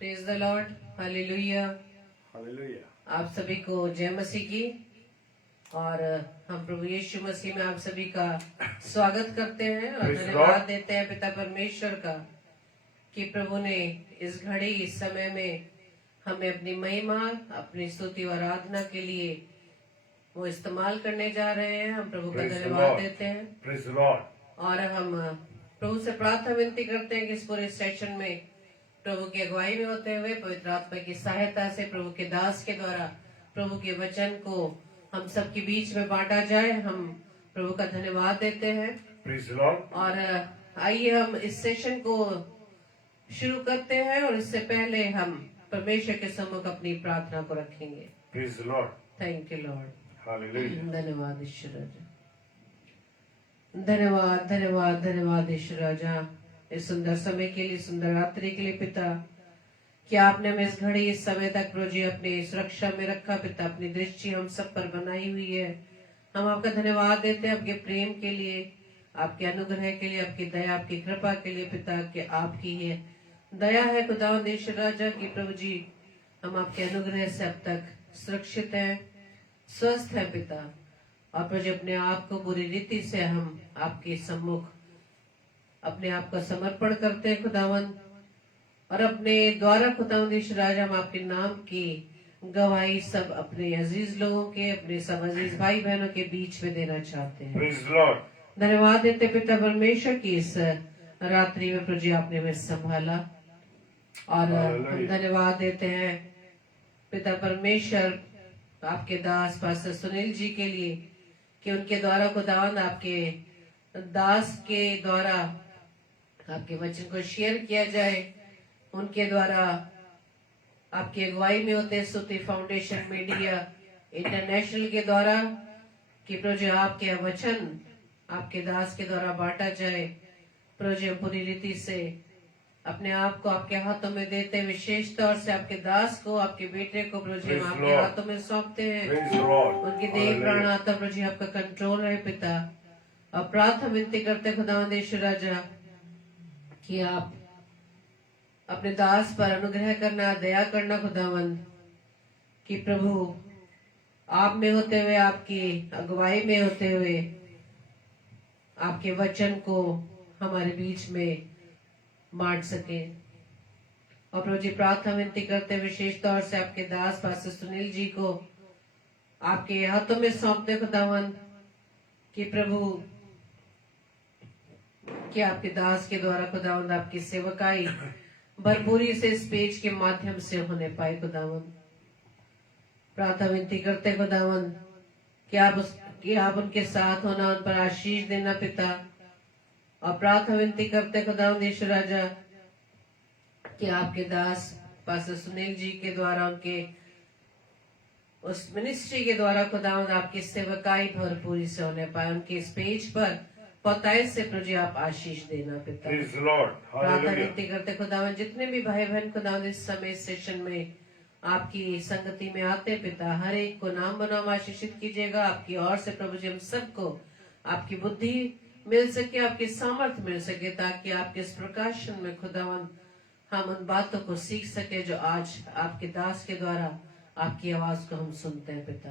Praise the Lord, hallelujah. Hallelujah. आप सभी को जय मसीह की। और हम प्रभु यीशु मसीह में आप सभी का स्वागत करते हैं और Praise the धन्यवाद Lord. देते हैं पिता परमेश्वर का कि प्रभु ने इस घड़ी इस समय में हमें अपनी महिमा, अपनी स्तुति और आराधना के लिए वो इस्तेमाल करने जा रहे हैं। हम प्रभु का Praise the धन्यवाद Lord. देते हैं Praise the Lord. और हम प्रभु से प्रार्थना विनती करते हैं कि इस पूरे सेशन में प्रभु की अगुवाई में होते हुए पवित्र आत्मा की सहायता से प्रभु के दास के द्वारा प्रभु के वचन को हम सबके बीच में बांटा जाए। हम प्रभु का धन्यवाद देते हैं Praise the Lord. और आइए हम इस सेशन को शुरू करते हैं और इससे पहले हम परमेश्वर के सम्मुख अपनी प्रार्थना को रखेंगे। Praise the Lord. Thank you Lord. Hallelujah. धन्यवाद ईश्वर राजा, धन्यवाद धन्यवाद धन्यवाद ईश्वर राजा, इस सुंदर समय के लिए, सुंदर रात्रि के लिए पिता, कि आपने हमें इस घड़ी इस समय तक प्रभु जी अपनी सुरक्षा में रखा पिता। अपनी दृष्टि हम सब पर बनाई हुई है। हम आपका धन्यवाद देते हैं आपके प्रेम के लिए, आपके अनुग्रह के लिए, आपकी दया, आपकी कृपा के लिए पिता। कि आपकी ये दया है खुदावंद ईश्वर राजा की प्रभु जी, हम आपके अनुग्रह से अब तक सुरक्षित हैं, स्वस्थ है पिता। और प्रभु जी अपने आप को पूरी रीति से हम आपके सम्मुख अपने आप का समर्पण करते हैं खुदावन, और अपने द्वारा खुदावंद ईश्वर राजा हम आपके नाम की गवाही सब अपने अजीज लोगों के, अपने सब अजीज भाई बहनों के बीच में देना चाहते हैं। Praise the Lord. धन्यवाद देते पिता परमेश्वर की इस रात्रि में प्रभु जी आपने हमें संभाला। और हम धन्यवाद देते हैं पिता परमेश्वर आपके दास पास्टर सुनील जी के लिए कि उनके द्वारा खुदावंद आपके दास के द्वारा आपके वचन को शेयर किया जाए। उनके द्वारा आपकी अगुवाई में होते स्तुति फाउंडेशन मीडिया इंटरनेशनल के द्वारा कि प्रभु जी आपके वचन आपके दास के द्वारा बांटा जाए। प्रभु जी पूरी रीति से अपने आप को आपके हाथों में देते, विशेष तौर से आपके दास को, आपके बेटे को प्रभु जी हम Praise the आपके Lord. हाथों में सौंपते हैं। Praise the Lord. उनकी देह प्राण Hallelujah. आत्मा प्रभु जी आपका कंट्रोल है पिता। और प्रार्थना विनती करते खुदावंद ईश्वर राजा कि आप अपने दास पर अनुग्रह करना, दया करना खुदावंद, कि प्रभु आप में होते हुए, आपकी अगुवाई में होते हुए आपके वचन को हमारे बीच में बांट सके। और प्रभु जी प्रार्थना विनती करते विशेष तौर से आपके दास पास्टर सुनील जी को आपके हाथों में सौंपते खुदावंद, कि प्रभु कि आपके दास के द्वारा खुदावंद आपकी सेवकाई भरपूरी से इस पेज के माध्यम से होने पाए खुदावंद। प्रार्थना विनती करते खुदावंद कि आप उनके साथ होना, उन पर आशीष देना पिता। और प्रार्थना विनती करते खुदावंद ईश्वर राजा कि आपके दास पास्टर सुनील जी के द्वारा, उनके उस मिनिस्ट्री के द्वारा खुदावंद आपकी सेवकाई भरपूरी से होने पाए। उनके इस पेज पर पैदाइश से प्रभु जी आप आशीष देना पिता। Praise the Lord. प्रार्थना Hallelujah. विनती करते खुदावन जितने भी भाई बहन खुदावन इस समय सेशन में आपकी संगति में आते पिता, हर एक को नाम बनाम आशीषित कीजिएगा। आपकी ओर से प्रभु जी हम सबको आपकी बुद्धि मिल सके, आपकी सामर्थ्य मिल सके, ताकि आपके इस प्रकाशन में खुदावन हम उन बातों को सीख सके जो आज आपके दास के द्वारा आपकी आवाज को हम सुनते हैं पिता।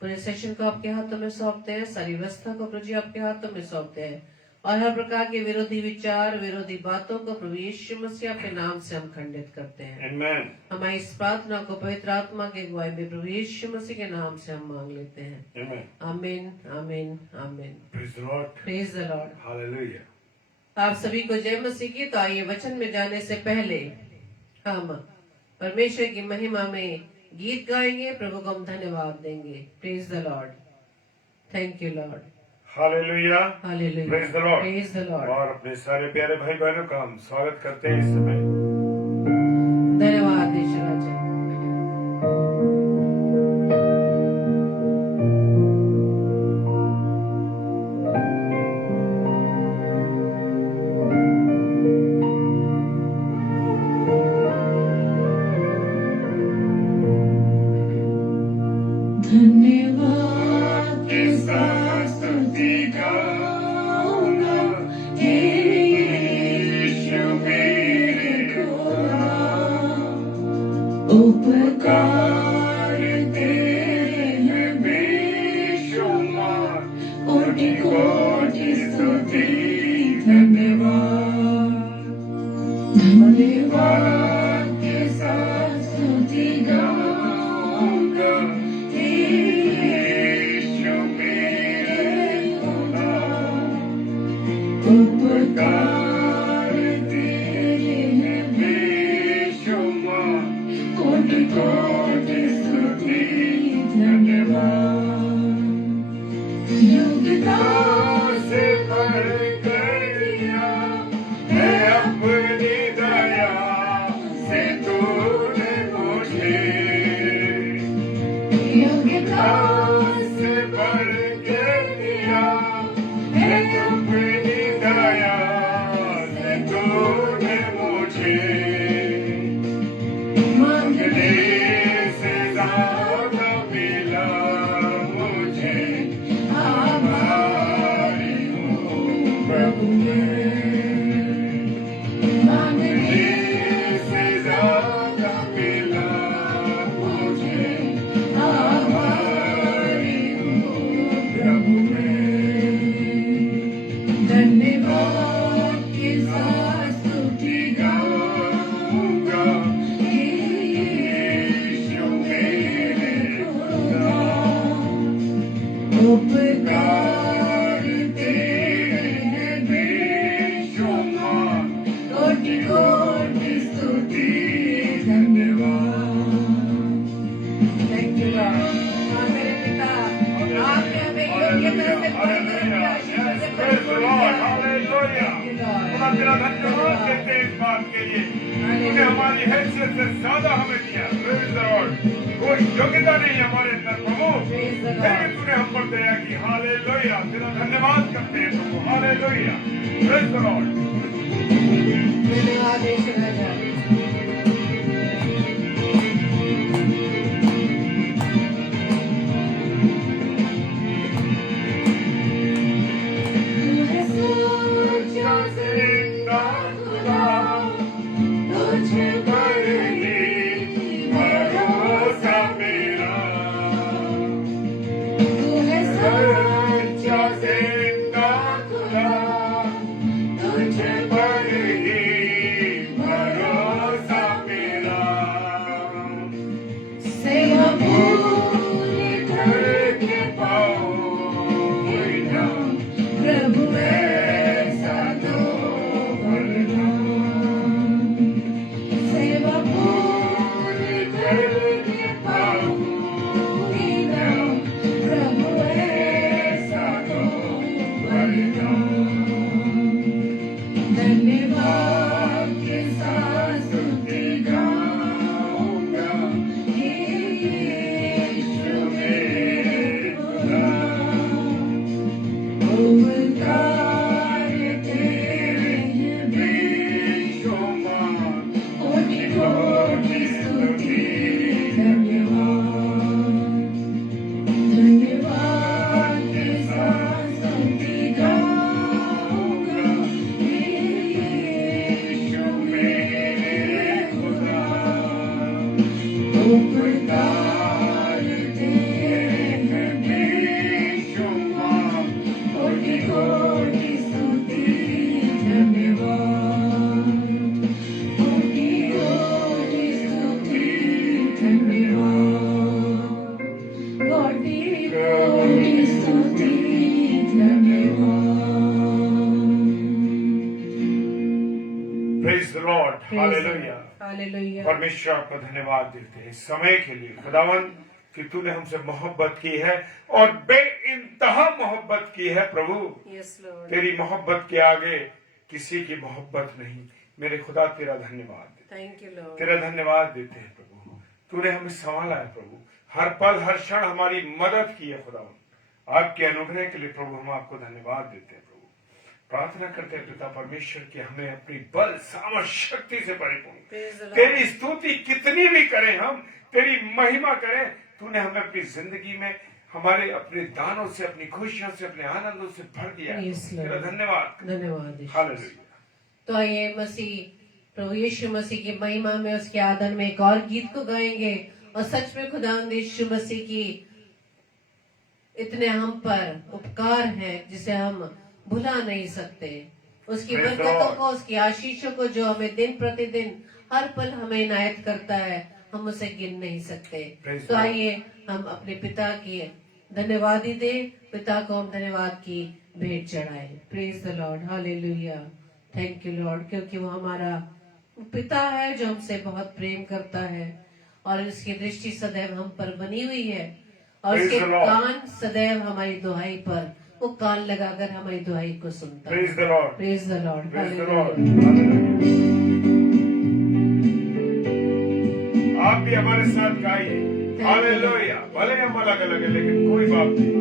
पूरे सेशन को आपके हाथों में सौंपते हैं, सारी व्यवस्था को प्रभु जी आपके हाथों में सौंपते हैं, और हर प्रकार के विरोधी विचार, विरोधी बातों को प्रभु यीशु मसीह आपके नाम से हम खंडित करते हैं। Amen. हमारी इस प्रार्थना को पवित्र आत्मा के अगुवाई में प्रभु यीशु मसीह के नाम से हम मांग लेते हैं। Amen. आमीन आमीन आमीन। Praise the Lord. Praise the Lord. Hallelujah. आप सभी को जय मसीह की। तो आइए वचन में जाने से पहले हम परमेश्वर की महिमा में गीत गाएंगे, प्रभु को हम धन्यवाद देंगे। Praise the Lord. Thank you Lord. Hallelujah. Hallelujah. Praise the Lord. Praise the Lord. और अपने सारे प्यारे भाई बहनों का हम स्वागत करते हैं इस समय। धन्यवाद ईश्वर राजा। धन्यवाद के साथ स्तुति गाऊंगा, हे यीशु मेरे को उपकार तेरे हैं बेशुमार, कोटि कोटि स्तुति धन्यवाद। धन्यवाद के साथ स्तुति गाऊंगा, हे यीशु मेरे खुदा। उपकार तेरे हैं बेशुमार, कोटि कोटि स्तुति धन्यवाद। योग्यता से बढ़कर दिया है अपनी दया से तूने मुझे। योग्यता से बढ़कर दिया है अपनी दया से तूने मुझे। मांगने से ज्यादा मिला मुझे, आभारी हूँ प्रभु मैं। मांगने से ज्यादा मिला मुझे, आभारी हूँ प्रभु मैं। धन्यवाद के साथ स्तुति गाऊंगा, हे यीशु मेरे खुदा। उपकार तेरे हैं बेशुमार, कोटि कोटि स्तुति धन्यवाद। Thank you Lord. हाँ मेरे पिता, आपने हमें योग्यता से बढ़कर अपने आशीर्वाद से परिपूर्ण किया। खुदा तेरा धन्यवाद देते हैं इस बात के लिए, तूने हमारी हैसियत से ज्यादा हमें दिया। Praise the Lord। कोई योग्यता नहीं हमारे अंदर प्रभु, Praise the फिर भी Lord। तूने हम पर दया की। हालेलुया, तेरा धन्यवाद करते हैं प्रभु। Hallelujah, Praise the Lord। धन्यवाद यीशु राजा। तू है सच्चा जिंदा खुदा, तुझ पर ही भरोसा मेरा। तू है सच्चा जिंदा खुदा, तुझ पर ही भरोसा मेरा। सेवा पूरी करके पाऊंगा, प्रभु ऐसा तो वरदान। सेवा पूरी करके पाऊंगा, प्रभु ऐसा तो वरदान। धन्यवाद के साथ स्तुति गाऊंगा, हे यीशु मेरे खुदा। उपकार तेरे हैं बेशुमार, कोटि कोटि स्तुति धन्यवाद। धन्यवाद के साथ स्तुति गाऊंगा, हे यीशु मेरे खुदा। उपकार तेरे हैं बेशुमार, कोटि कोटि स्तुति धन्यवाद। कोटि कोटि स्तुति धन्यवाद। कोटि कोटि स्तुति धन्यवाद। Praise the Lord। Hallelujah. Hallelujah. परमेश्वर आपको धन्यवाद देते हैं इस समय के लिए खुदावन कि तूने हमसे मोहब्बत की है और बेइंतहा मोहब्बत की है प्रभु। Yes Lord. तेरी मोहब्बत के आगे किसी की मोहब्बत नहीं। मेरे खुदा तेरा धन्यवाद देते हैं। Thank you Lord. तेरा धन्यवाद देते हैं प्रभु। तूने हमें संभाला है प्रभु, हर पल हर क्षण हमारी मदद की है खुदावन। आपके अनुग्रह के लिए प्रभु हम आपको धन्यवाद देते हैं प्रभु। प्रार्थना करते हैं पिता परमेश्वर कि हमें अपनी बल सामर्थ शक्ति से परिपूर्ण, Praise the Lord। तेरी स्तुति कितनी भी करें हम, तेरी महिमा करें। तूने हमें अपनी जिंदगी में हमारे अपने दानों से, अपनी खुशियों से, अपने आनंदों से भर दिया है। Yes, Lord। तेरा धन्यवाद। धन्यवाद यीशु। हालेलुया। तो आइए मसीह प्रभु यीशु मसीह की महिमा में, उसके आदर में एक और गीत को गाएंगे। और सच में खुदावंद यीशु मसीह की इतने हम पर उपकार है जिसे हम भुला नहीं सकते। उसकी Praise the बरकतों Lord. को, उसकी आशीषों को जो हमें दिन प्रतिदिन हर पल हमें इनायत करता है, हम उसे गिन नहीं सकते। Praise तो the Lord. आइए हम अपने पिता की धन्यवादी दे, पिता को हम धन्यवाद की भेंट चढ़ाए। Praise the Lord, hallelujah, thank you Lord, क्योंकि वो हमारा पिता है जो हमसे बहुत प्रेम करता है और उसकी दृष्टि सदैव हम पर बनी हुई है और Praise उसके the Lord. कान सदैव हमारी दुहाई पर, वो कान लगाकर हमारी दुहाई को सुनता है। Praise the Lord. Praise the Lord, Praise the hallelujah. Lord. Hallelujah. आप भी हमारे साथ गाइए हालेलुया। भले हम अलग अलग है लेकिन कोई बात नहीं,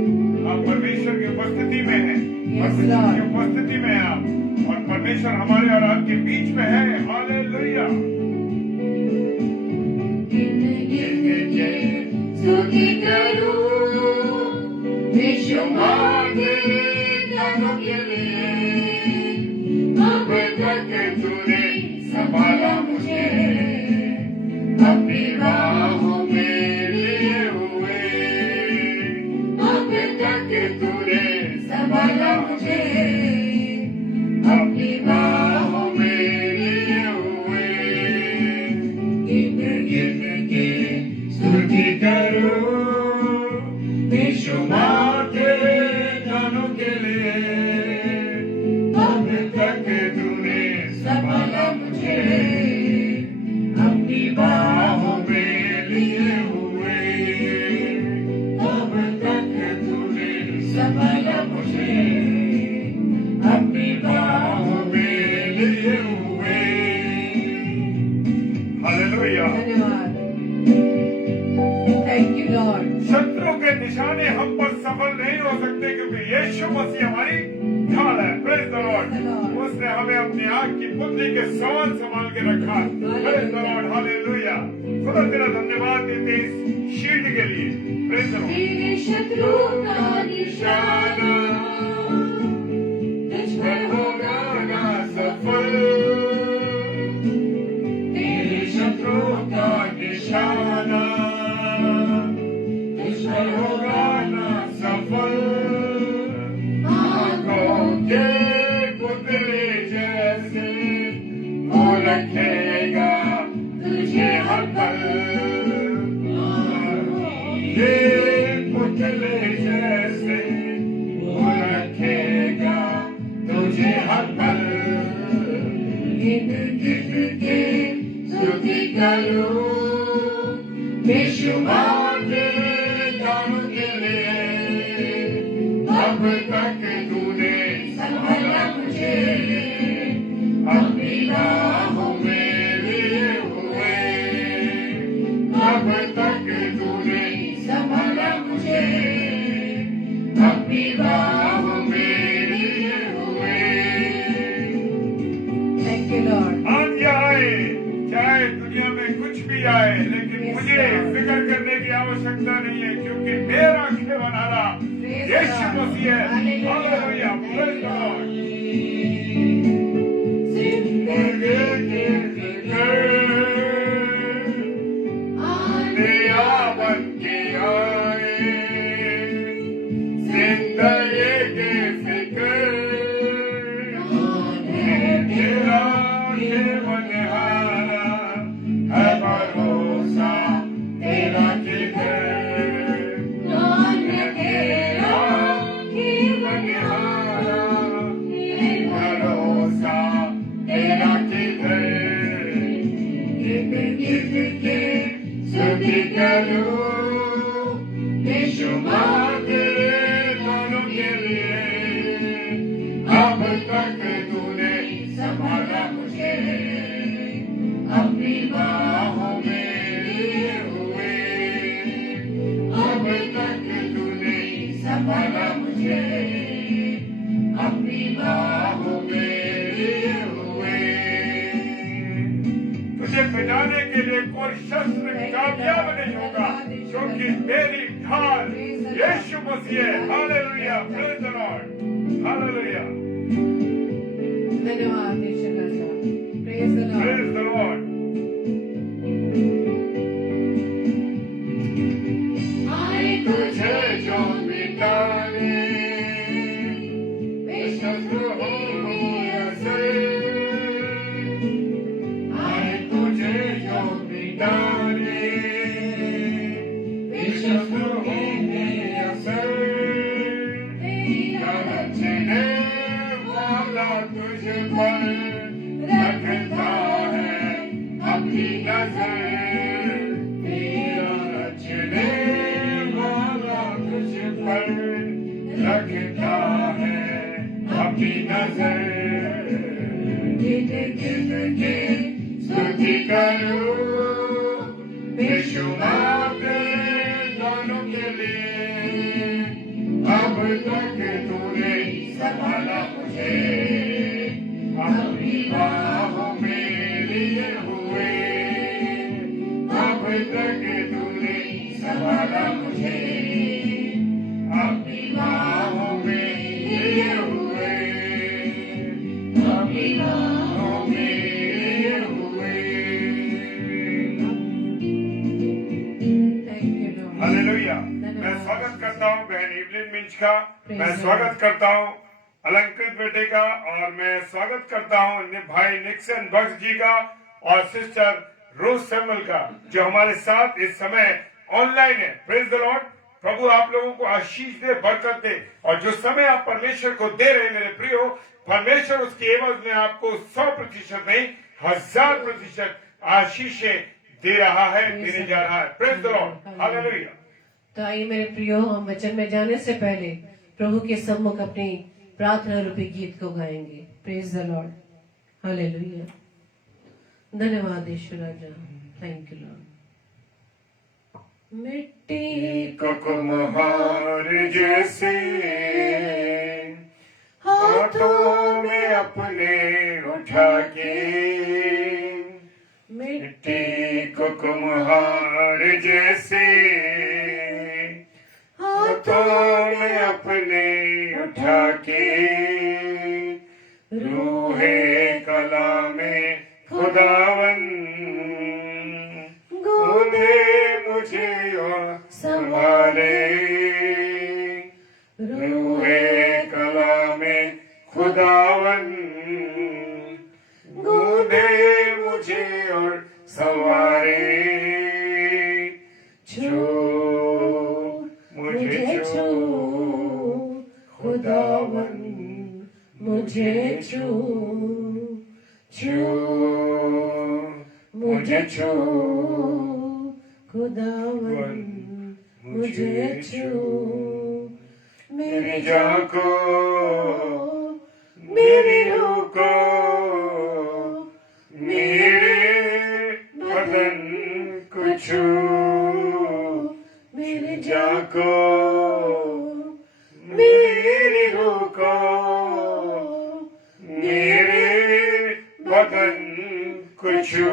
आप परमेश्वर की उपस्थिति में हैं, परमेश्वर की उपस्थिति में हैं आप, और परमेश्वर हमारे और आपके बीच में है। हालेलुया। स्तुति करूं बेशुमार तेरे दानों के लिए। अब तक तूने संभाला मुझे अपनी बाहों में लिए हुए। अब तक तूने संभाला मुझे अपनी बाहों में लिए हुए। गिन गिन के स्तुति करूं बेशुमार तेरे दानों के लिए। अब तक तूने संभाला मुझे अपनी बाहों में लिए हुए। अब तक तूने संभाला मुझे अपनी बाहों में लिए हुए। हालेलुया। धन्यवाद, थैंक यू लॉर्ड। शत्रु के निशाने हम पर सफल नहीं हो सकते क्योंकि यीशु मसीह हमारी ढाल है। Praise the Lord. उसने हमें अपनी आंख की पुतली के समान संभाल के रखा। Praise the Lord, hallelujah. खुदा तेरा धन्यवाद देते इस शील्ड के लिए। Praise the Lord. तेरे शत्रु का निशाना तुझ पर होगा ना सफल। तेरे शत्रु का निशाना तुझ पर होगा ना सफल। आंखों के पुतले जैसे वो रखेगा तुझे हर पल। ये पुतले जैसे वो रखेगा तुझे हर पल। गिन गिन के स्तुति करूं बेशुमार तेरे दानों के लिए। अब तक तूने संभाला मुझे अपनी बाहों में लिए हुए। अब तक तूने संभाला मुझे अपनी बाहों में लिए हुए। Thank you Lord. आंधी आए चाहे दुनिया में कुछ भी आए, लेकिन मुझे फिक्र करने की आवश्यकता नहीं है क्योंकि मेरा खेवनहारा यीशु मसीह है। Hallelujah, praise the Lord. जिंदगी की फिक्र आंधियाँ बन के आए। जिंदगी की फिक्र तेरा खेवनहारा है भरोसा तेरा किधर। कौन तेरा खेवनहारा है भरोसा तेरा किधर। गिन गिन के स्तुति करूं बेशुमार तेरे दानों के लिए। अब तक तूने संभाला मुझे अपनी बाहों में लिए हुए। अब तक तूने संभाला मुझे अपनी बाहों में लिए हुए। तुझे मिटाने के लिए कोई शस्त्र कामयाब नहीं होगा क्योंकि मेरी ढाल यीशु मसीह है। Hallelujah, praise the Lord, hallelujah. धन्यवाद यीशु राजा, praise the Lord. Praise the Lord. आए तुझे जो मिटाने वे शत्रु होंगे असर आए तुझे जो मिटाने वे शत्रु होंगे असर तेरा रचने वाला तुझ पर रखता है अपनी नजर तेरा रचने वाला तुझ पर रखता है अपनी नजर गिर गिर के स्तुति करो बेशुमार गानों के लिए अब तक तूने संभाला मुझे अपनी बाहों में लिए हुए अब तक तूने संभाला मुझे अपनी बाहों में लिए हुए अपनी बाहों में लिए हुए Thank you, Lord. हालेलुया। मैं स्वागत करता हूँ बहन इवलिन मिंच का, मैं स्वागत करता हूँ अलंकृत बेटे का, और मैं स्वागत करता हूँ भाई निक्सन बक्स जी का और सिस्टर रोज सैमुअल का, जो हमारे साथ इस समय ऑनलाइन है। Praise the Lord. प्रभु आप लोगों को आशीष दे, बरकत दे, और जो समय आप परमेश्वर को दे रहे हैं मेरे प्रियो, परमेश्वर उसके एवज में आपको 100% नहीं 1000% आशीषें दे रहा है, देने जा रहा है। Praise the Lord. हालेलुया। तो आइए मेरे प्रियो, हम वचन में जाने से पहले प्रभु के सम्मुख अपनी प्रार्थना रूपी गीत को गाएंगे। Praise the Lord. हालेलुया। धन्यवाद ईश्वर राजा। Thank you Lord. मिट्टी को कुम्हार जैसे हाथों में अपने उठा के, मिट्टी को कुम्हार जैसे हाथों में अपने उठा के, रूहे कला में खुदावन गूंथे मुझे और संभाले, रूहे कला में खुदावन गूंथे मुझे और संवारे, छू मुझे छू खुदावन मुझे छू, छू मुझे छू खुदावन मुझे छू, मेरी जान को मेरी रूह को मेरे बदन को छू, मेरी जान को मेरी रूह को मेरे बदन को छू,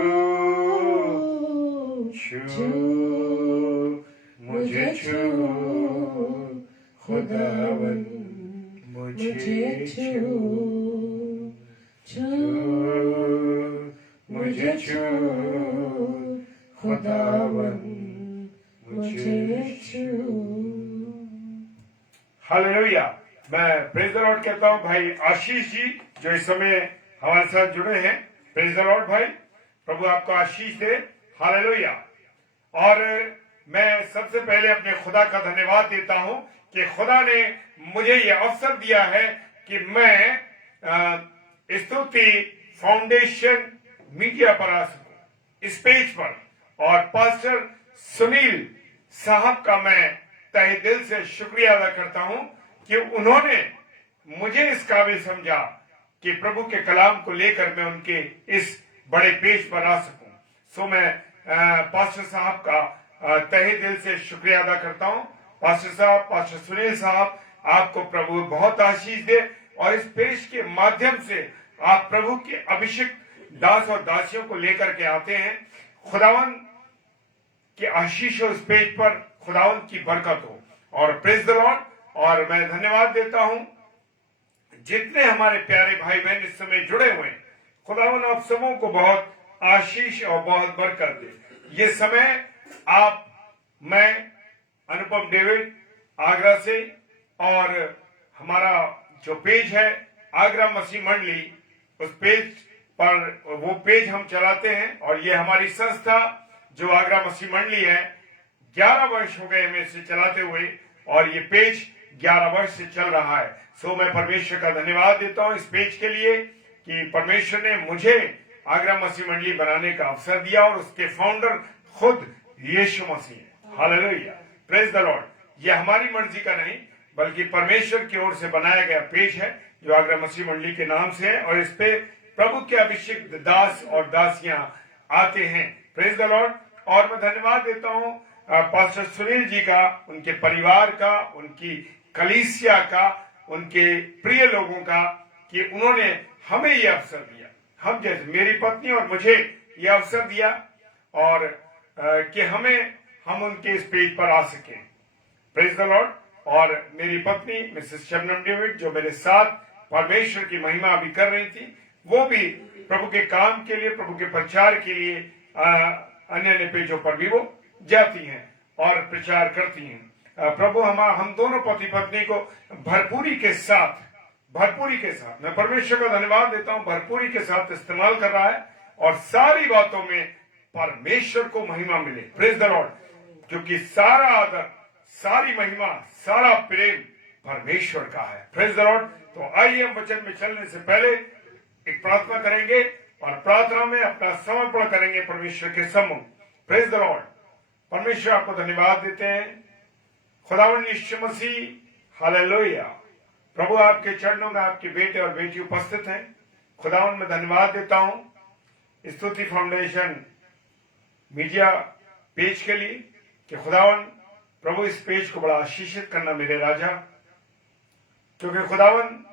छू मुझे छू खुदावन मुझे छू, छू मुझे छू खुदावन मुझे छू। हालेलुया। मैं प्रेज द लॉर्ड कहता हूँ भाई आशीष जी, जो इस समय हमारे साथ जुड़े हैं। प्रेज द लॉर्ड भाई, प्रभु आपको आशीष दे। हालेलुया। और मैं सबसे पहले अपने खुदा का धन्यवाद देता हूँ कि खुदा ने मुझे ये अवसर दिया है कि मैं स्तुति फाउंडेशन मीडिया पर आ सकूं, इस पेज पर। और पास्टर सुनील साहब का मैं तहे दिल से शुक्रिया अदा करता हूं कि उन्होंने मुझे इस काबिल समझा कि प्रभु के कलाम को लेकर मैं उनके इस बड़े पेज पर आ सकूं। सो मैं पास्टर साहब का तहे दिल से शुक्रिया अदा करता हूं। पास्टर साहब, पास्टर सुनील साहब, आपको प्रभु बहुत आशीष दे, और इस पेज के माध्यम से आप प्रभु के अभिषेक दास और दासियों को लेकर के आते हैं। खुदावन की आशीष हो इस पेज पर, खुदावन की बरकत हो, और प्रेज द लॉर्ड। और मैं धन्यवाद देता हूं जितने हमारे प्यारे भाई बहन इस समय जुड़े हुए हैं। खुदावन आप सबों को बहुत आशीष और बहुत बरकत दे। ये समय आप, मैं, अनुपम डेविड आगरा से, और हमारा जो पेज है आगरा मसीह मंडली, उस पेज पर, वो पेज हम चलाते हैं। और ये हमारी संस्था जो आगरा मसीह मंडली है, 11 वर्ष हो गए हमें इसे चलाते हुए, और ये पेज 11 वर्ष से चल रहा है। सो मैं परमेश्वर का धन्यवाद देता हूं इस पेज के लिए कि परमेश्वर ने मुझे आगरा मसीह मंडली बनाने का अवसर दिया, और उसके फाउंडर खुद यीशु मसीह है। Hallelujah, praise the Lord. ये हमारी मर्जी का नहीं, बल्कि परमेश्वर की ओर से बनाया गया पेज है जो आगरा मसीह मंडली के नाम से है, और इस पे प्रभु के अभिषेक दास और दासियां आते हैं। Praise the Lord. और मैं धन्यवाद देता हूं पास्टर सुनील जी का, उनके परिवार का, उनकी कलीसिया का, उनके प्रिय लोगों का, कि उन्होंने हमें यह अवसर दिया, हम जैसे मेरी पत्नी और मुझे यह अवसर दिया, और कि हम उनके इस पेज पर आ सके। Praise the Lord. और मेरी पत्नी मिसेस शबनम डेविड जो मेरे साथ परमेश्वर की महिमा अभी कर रही थी, वो भी प्रभु के काम के लिए, प्रभु के प्रचार के लिए अन्य पेजों पर भी वो जाती हैं और प्रचार करती हैं। प्रभु हम दोनों पति पत्नी को भरपूरी के साथ मैं परमेश्वर का धन्यवाद देता हूं, भरपूरी के साथ इस्तेमाल कर रहा है, और सारी बातों में परमेश्वर को महिमा मिले। Praise the Lord. क्योंकि सारा आदर, सारी महिमा, सारा प्रेम परमेश्वर का है। Praise the Lord. तो आइए हम वचन में चलने से पहले एक प्रार्थना करेंगे, और प्रार्थना में अपना समर्पण करेंगे परमेश्वर के सम्मुख। Praise the Lord. परमेश्वर आपको धन्यवाद देते हैं, खुदावंद यीशु मसीह। हालेलुया। प्रभु आपके चरणों में आपके बेटे और बेटी उपस्थित हैं। खुदावंद मैं धन्यवाद देता हूं स्तुति फाउंडेशन मीडिया पेज के लिए, कि खुदावंद प्रभु इस पेज को बड़ा आशीषित करना मेरे राजा, क्योंकि खुदावंद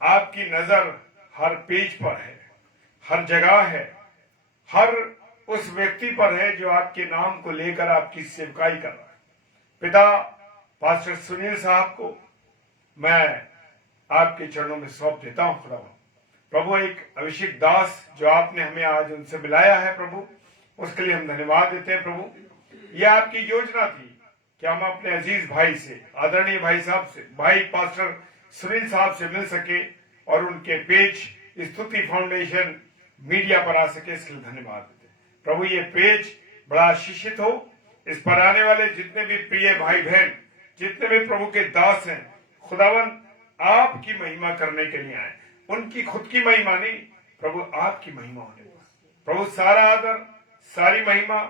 आपकी नजर हर पेज पर है, हर जगह है, हर उस व्यक्ति पर है जो आपके नाम को लेकर आपकी सेवकाई कर रहा है। पिता पास्टर सुनील साहब को मैं आपके चरणों में सौंप देता हूं। खुदावंद प्रभु, एक अभिषेक दास जो आपने हमें आज उनसे मिलाया है प्रभु, उसके लिए हम धन्यवाद देते हैं। प्रभु, यह आपकी योजना थी कि हम अपने अजीज भाई से, आदरणीय भाई साहब से, भाई पास्टर सुनील साहब से मिल सके और उनके पेज स्तुति फाउंडेशन मीडिया पर आ सके। इसके लिए धन्यवाद देते हैं। प्रभु, ये पेज बड़ा आशीषित हो। इस पर आने वाले जितने भी प्रिय भाई बहन, जितने भी प्रभु के दास हैं, खुदावन आपकी महिमा करने के लिए आए। उनकी खुद की महिमा नहीं, प्रभु आपकी महिमा होने पाए। प्रभु, सारा आदर, सारी महिमा,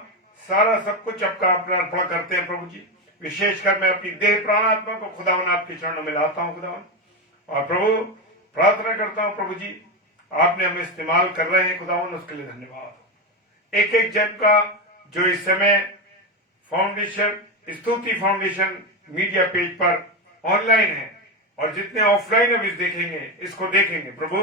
सारा सब कुछ आपका अपना अर्पण करते हैं प्रभु जी। विशेषकर मैं अपनी देह प्राण आत्मा को खुदावन आपके चरणों में लाता हूं खुदावन। और प्रभु, प्रार्थना करता हूं प्रभु जी, आपने हमें इस्तेमाल कर रहे हैं खुदावन, उसके लिए धन्यवाद। एक एक जन का जो इस समय फाउंडेशन, स्तुति फाउंडेशन मीडिया पेज पर ऑनलाइन है, और जितने ऑफलाइन अब इसको देखेंगे प्रभु,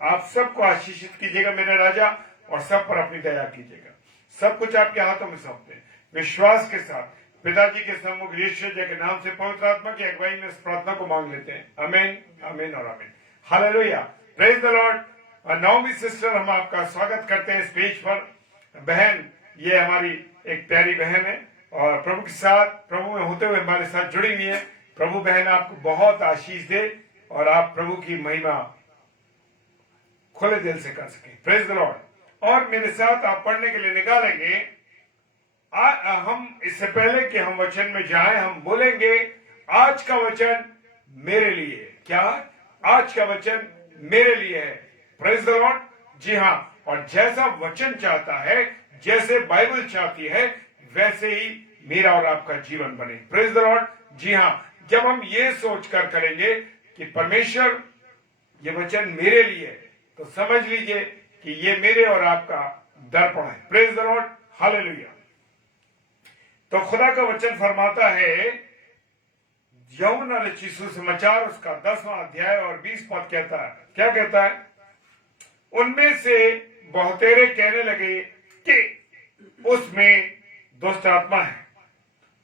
आप सबको आशीषित कीजिएगा मेरे राजा, और सब पर अपनी दया कीजिएगा। सब कुछ आपके हाथों में सौंपते हैं, विश्वास के साथ पिताजी के सम्मुख यीशु के नाम से पवित्र आत्मा की अगुवाई में इस प्रार्थना को मांग लेते हैं। आमीन, आमीन और आमीन। Hallelujah, praise the Lord. Navami sister, हम आपका स्वागत करते हैं इस पेज पर। बहन, ये हमारी एक प्यारी बहन है, और प्रभु के साथ, प्रभु में होते हुए हमारे साथ जुड़ी हुई है। प्रभु बहन आपको बहुत आशीष दे, और आप प्रभु की महिमा खुले दिल से कर सके। Praise the Lord. और मेरे साथ आप पढ़ने के लिए निकालेंगे, हम इससे पहले कि हम वचन में जाएं, हम बोलेंगे आज का वचन मेरे लिए। क्या? आज का वचन मेरे लिए है। Praise the Lord. जी हाँ, और जैसा वचन चाहता है, जैसे बाइबल चाहती है, वैसे ही मेरा और आपका जीवन बने। Praise the Lord. जी हाँ, जब हम ये सोचकर करेंगे कि परमेश्वर ये वचन मेरे लिए है, तो समझ लीजिए कि ये मेरे और आपका दर्पण है। Praise the Lord. हालेलुया। तो खुदा का वचन फरमाता है, यूहन्ना रचित सुसमाचार उसका 10वां अध्याय और 20 पद कहता है, क्या कहता है? उनमें से बहुतेरे कहने लगे कि उसमें दुष्ट आत्मा है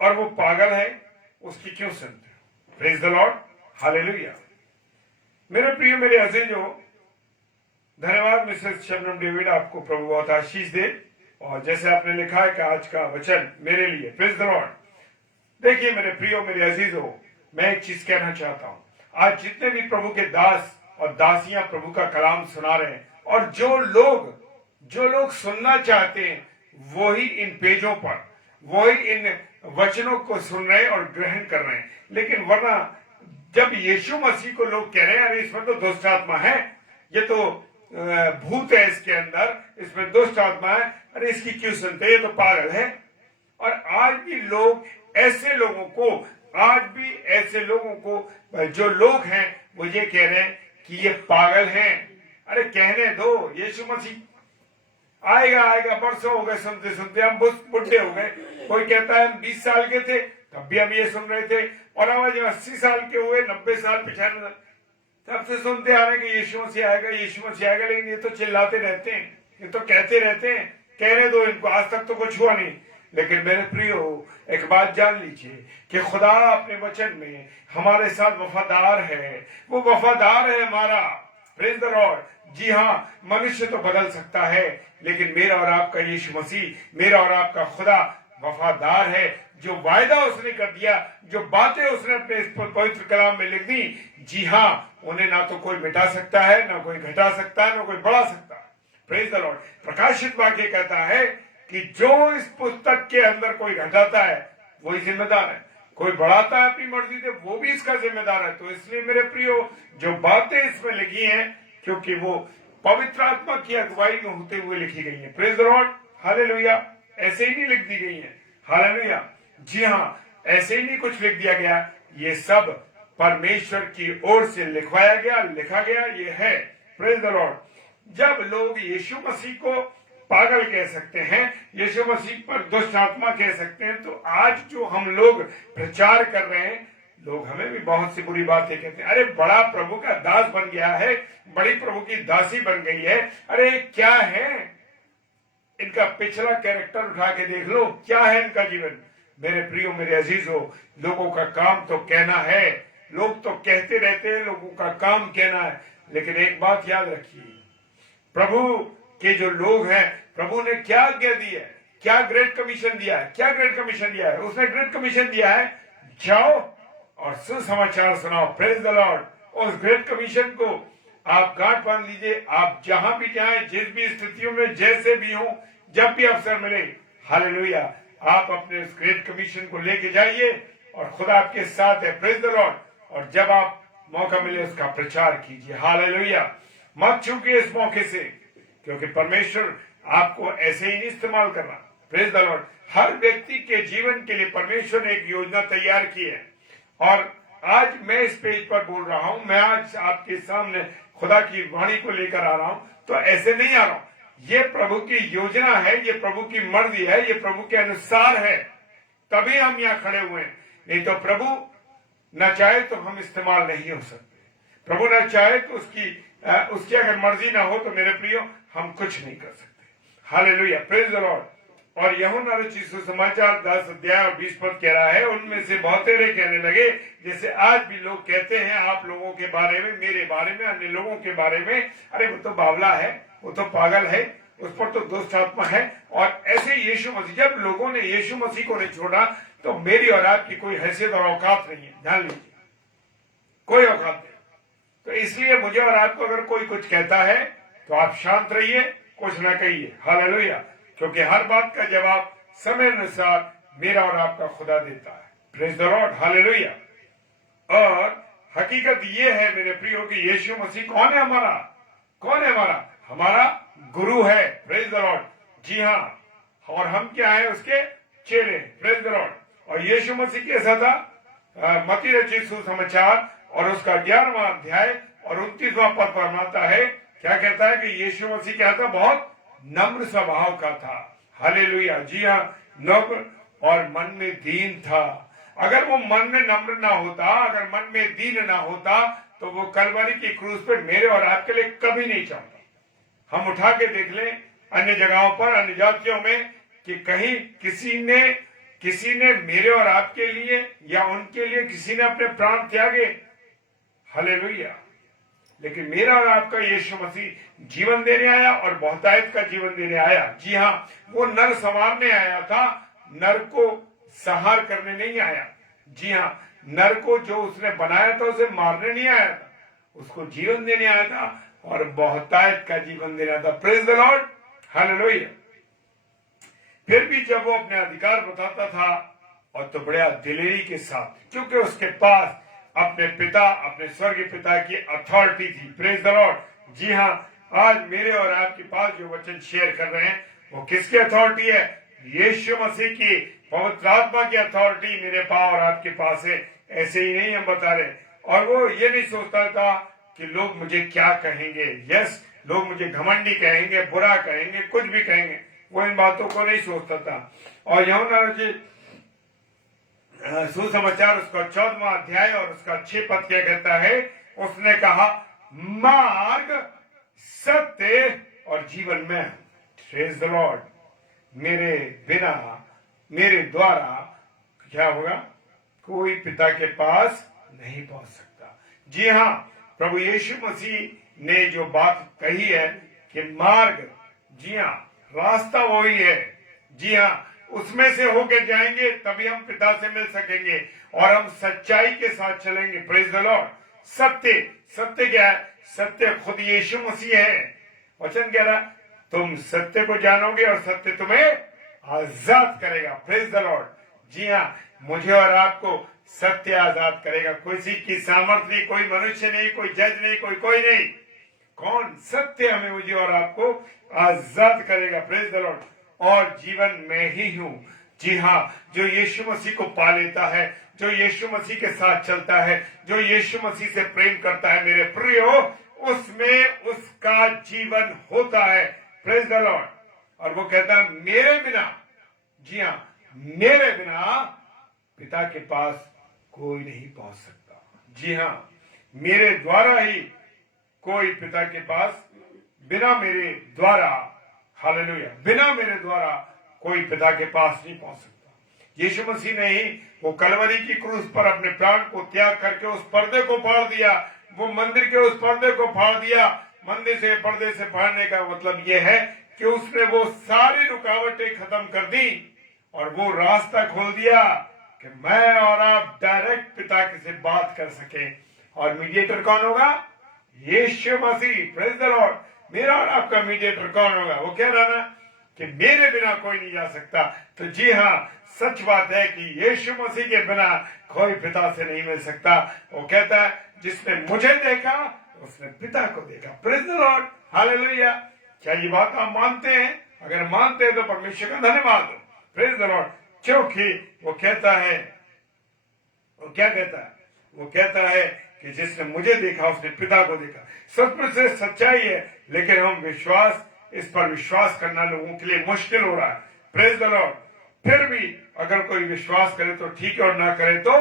और वो पागल है, उसकी क्यों सुनते हो? Praise the Lord. हालेलुया। मेरे प्रिय, मेरे अजीजों, धन्यवाद मिसेस शबनम डेविड, आपको प्रभु बहुत आशीष दे। और जैसे आपने लिखा है कि आज का वचन मेरे लिए, प्रेज द लॉर्ड। देखिए मेरे प्रियो, मेरे अजीजों, मैं एक चीज कहना चाहता हूं। आज जितने भी प्रभु के दास और दासियां प्रभु का कलाम सुना रहे हैं, और जो लोग सुनना चाहते हैं, वही इन पेजों पर, वही इन वचनों को सुन रहे हैं और ग्रहण कर रहे हैं। लेकिन वरना जब यीशु मसीह को लोग कह रहे हैं अरे इसमें तो दुष्ट आत्मा है, ये तो भूत है इसके अंदर, इसमें दुष्ट आत्मा है, अरे इसकी क्यों सुनते, ये तो पागल है। और आज भी ऐसे लोगों को जो लोग हैं वो ये कह रहे हैं कि ये पागल हैं। अरे कहने दो, यीशु मसीह आएगा। बरसों हो गए सुनते सुनते, हम बुढ़े हो गए। कोई कहता है हम 20 साल के थे तब भी हम ये सुन रहे थे, और अब जब 80 साल के हुए, 90 साल, 95 तब से सुनते आ रहे हैं कि यीशु मसीह आएगा। लेकिन ये तो चिल्लाते रहते हैं, ये तो कहते रहते हैं। कहने दो इनको, आज तक तो कुछ हुआ नहीं। लेकिन मेरे प्रियो, एक बात जान लीजिए कि खुदा अपने वचन में हमारे साथ वफादार है। वो वफादार है हमारा, प्रेज द लॉर्ड। जी हाँ, मनुष्य तो बदल सकता है, लेकिन मेरा और आपका यीशु मसीह, मेरा और आपका खुदा वफादार है। जो वायदा उसने कर दिया, जो बातें उसने अपने इस पवित्र कलाम में लिख दी, जी हाँ, उन्हें ना तो कोई मिटा सकता है, ना कोई घटा सकता है, ना कोई बढ़ा सकता है। Praise the Lord. प्रकाशित वाक्य कहता है कि जो इस पुस्तक के अंदर कोई घटाता है वही जिम्मेदार है, कोई बढ़ाता है अपनी मर्जी से, वो भी इसका जिम्मेदार है। तो इसलिए मेरे प्रियो, जो बातें इसमें लिखी हैं, क्योंकि वो पवित्र आत्मा की अगुवाई में होते हुए लिखी गई है। Praise the Lord, hallelujah. ऐसे ही नहीं लिख दी गई है, हालेलुया। जी हाँ, ऐसे ही नहीं कुछ लिख दिया गया, ये सब परमेश्वर की ओर से लिखवाया गया, लिखा गया ये है। Praise the Lord. जब लोग यीशु मसीह को पागल कह सकते हैं, यीशु मसीह पर दुष्ट आत्मा कह सकते हैं, तो आज जो हम लोग प्रचार कर रहे हैं, लोग हमें भी बहुत सी बुरी बातें कहते हैं। अरे बड़ा प्रभु का दास बन गया है, बड़ी प्रभु की दासी बन गई है। अरे क्या है इनका पिछला कैरेक्टर उठा के देख लो, क्या है इनका जीवन। मेरे प्रियो, मेरे अजीजों, लोगों का काम तो कहना है, लोग तो कहते रहते हैं, लोगों का काम कहना है। लेकिन एक बात याद रखिए, प्रभु के जो लोग हैं, प्रभु ने क्या आज्ञा दी है, क्या ग्रेट कमीशन दिया है, क्या ग्रेट कमीशन दिया है। उसने ग्रेट कमीशन दिया है, जाओ और सुसमाचार सुनाओ। Praise the Lord. उस ग्रेट कमीशन को आप गांठ बांध लीजिए। आप जहां भी जाएं, जिस भी स्थितियों में जैसे भी हो, जब भी अवसर मिले, हालेलुया, आप अपने उस ग्रेट कमीशन को लेके जाइए और खुदा आपके साथ है। Praise the Lord. और जब आप मौका मिले उसका प्रचार कीजिए, हालेलुया। मत चूकिए इस मौके से, क्योंकि परमेश्वर आपको ऐसे ही नहीं इस्तेमाल करना। Praise the Lord. हर व्यक्ति के जीवन के लिए परमेश्वर ने एक योजना तैयार की है, और आज मैं इस पेज पर बोल रहा हूं, मैं आज आपके सामने खुदा की वाणी को लेकर आ रहा हूं, तो ऐसे नहीं आ रहा हूं। ये प्रभु की योजना है, ये प्रभु की मर्जी है, ये प्रभु के अनुसार है, तभी हम यहाँ खड़े हुए हैं। नहीं तो प्रभु न चाहे तो हम इस्तेमाल नहीं हो सकते। प्रभु न चाहे तो उसकी अगर मर्जी ना हो तो मेरे प्रियो हम कुछ नहीं कर सकते। Hallelujah, praise the Lord. और यूहन्ना रचित सुसमाचार 10 अध्याय और 20 पद कह रहा है, उनमें से बहुतेरे कहने लगे, जैसे आज भी लोग कहते हैं आप लोगों के बारे में, मेरे बारे में, अन्य लोगों के बारे में, अरे वो तो बावला है, वो तो पागल है, उस पर तो दुष्ट आत्मा है। और ऐसे यीशु मसीह, जब लोगों ने यीशु मसीह को नहीं छोड़ा, तो मेरी और आपकी कोई हैसियत और औकात नहीं है। ध्यान लीजिए, कोई औकात नहीं। तो इसलिए मुझे और आपको अगर कोई कुछ कहता है तो आप शांत रहिए, कुछ ना कहिए। हालेलुया। क्योंकि हर बात का जवाब समय अनुसार मेरा और आपका खुदा देता है। Praise the Lord, hallelujah. और हकीकत ये है मेरे प्रियो कि यीशु मसीह कौन है हमारा? कौन है हमारा? हमारा गुरु है। Praise the Lord. जी हाँ, और हम क्या है? उसके चेले। Praise the Lord. और यीशु मसीह कैसा था? मत्ती रचित सुसमाचार और उसका 11वां अध्याय और 29वां पद फरमाता है, क्या कहता है कि यीशु मसीह क्या था? बहुत नम्र स्वभाव का था। हालेलुया। जी हाँ, नम्र और मन में दीन था। अगर वो मन में नम्र ना होता, अगर मन में दीन ना होता, तो वो कलवरी की क्रूस पे मेरे और आपके लिए कभी नहीं चढ़ता। हम उठा के देख लें अन्य जगहों पर, अन्य जातियों में, कि कहीं किसी ने मेरे और आपके लिए या उनके लिए किसी ने अपने प्राण त्यागे? हालेलुया। लेकिन मेरा और आपका यीशु मसीह जीवन देने आया और बहुतायत का जीवन देने आया। जी हाँ, वो नर संवारने आया था, नर को संहार करने नहीं आया। जी हाँ, नर को जो उसने बनाया था उसे मारने नहीं आया था, उसको जीवन देने आया था और बहुतायत का जीवन देना था। Praise the Lord, hallelujah. फिर भी जब वो अपने अधिकार बताता था और तो बड़ा दिलेरी के साथ, क्योंकि उसके पास अपने पिता, अपने स्वर्गीय पिता की अथॉरिटी थी। Praise the Lord. जी हाँ, आज मेरे और आपके पास जो वचन शेयर कर रहे हैं वो किसकी अथॉरिटी है? यीशु मसीह की पवित्र आत्मा की अथॉरिटी मेरे पास और आपके पास है। ऐसे ही नहीं हम बता रहे। और वो ये नहीं सोचता था कि लोग मुझे क्या कहेंगे। यस, लोग मुझे घमंडी कहेंगे, बुरा कहेंगे, कुछ भी कहेंगे, वो इन बातों को नहीं सोचता था। और यूहन्ना जी सुसमाचार उसका 14वां अध्याय और उसका 6 पद क्या कहता है? उसने कहा, मार्ग, सत्य और जीवन में, प्रेज द लॉर्ड, मेरे बिना, मेरे द्वारा क्या होगा? कोई पिता के पास नहीं पहुंच सकता। जी हाँ, प्रभु यीशु मसीह ने जो बात कही है कि मार्ग, जी हाँ, रास्ता वही है। जी हाँ, उसमें से होके जाएंगे तभी हम पिता से मिल सकेंगे और हम सच्चाई के साथ चलेंगे। Praise the Lord. सत्य, सत्य क्या है? सत्य खुद यीशु मसीह है। वचन कह रहा, तुम सत्य को जानोगे और सत्य तुम्हें आजाद करेगा। Praise the Lord. जी हाँ, मुझे और आपको सत्य आजाद करेगा। किसी की सामर्थ्य नहीं, कोई मनुष्य नहीं, कोई जज नहीं, कोई नहीं। कौन? सत्य हमें, मुझे और आपको आजाद करेगा। Praise the Lord. और जीवन में ही हूं। जी हाँ, जो यीशु मसीह को पा लेता है, जो यीशु मसीह के साथ चलता है, जो यीशु मसीह से प्रेम करता है, मेरे प्रियो, उसमें उसका जीवन होता है। Praise the Lord. और वो कहता है, मेरे बिना, जी हाँ, मेरे बिना पिता के पास कोई नहीं पहुंच सकता। जी हाँ, मेरे द्वारा ही कोई पिता के पास, बिना मेरे द्वारा, हालेलुया, बिना मेरे द्वारा कोई पिता के पास नहीं पहुंच सकता। यीशु मसीह ने ही वो कलवरी की क्रूस पर अपने प्राण को त्याग करके उस पर्दे को फाड़ दिया। वो मंदिर के उस पर्दे को फाड़ दिया। मंदिर से, पर्दे से फाड़ने का मतलब ये है कि उसने वो सारी रुकावटें खत्म कर दी और वो रास्ता खोल दिया कि मैं और आप डायरेक्ट पिता से बात कर सके। और मीडिएटर कौन होगा? Yeshu Masih. Praise the Lord. मेरा और आपका मीडिएटर कौन होगा? वो कह रहा ना कि मेरे बिना कोई नहीं जा सकता। तो जी हाँ, सच बात है कि यीशु मसीह के बिना कोई पिता से नहीं मिल सकता। वो कहता है, जिसने मुझे देखा उसने पिता को देखा। Praise the Lord, hallelujah. क्या ये बात आप मानते हैं? अगर मानते हैं तो परमेश्वर का धन्यवाद दो। Praise the Lord. क्योंकि वो कहता है, वो क्या कहता है? वो कहता है कि जिसने मुझे देखा उसने पिता को देखा। सचमुच से सच्चाई है, लेकिन हम इस पर विश्वास करना लोगों के लिए मुश्किल हो रहा है। Praise the Lord. फिर भी अगर कोई विश्वास करे तो ठीक है और ना करे तो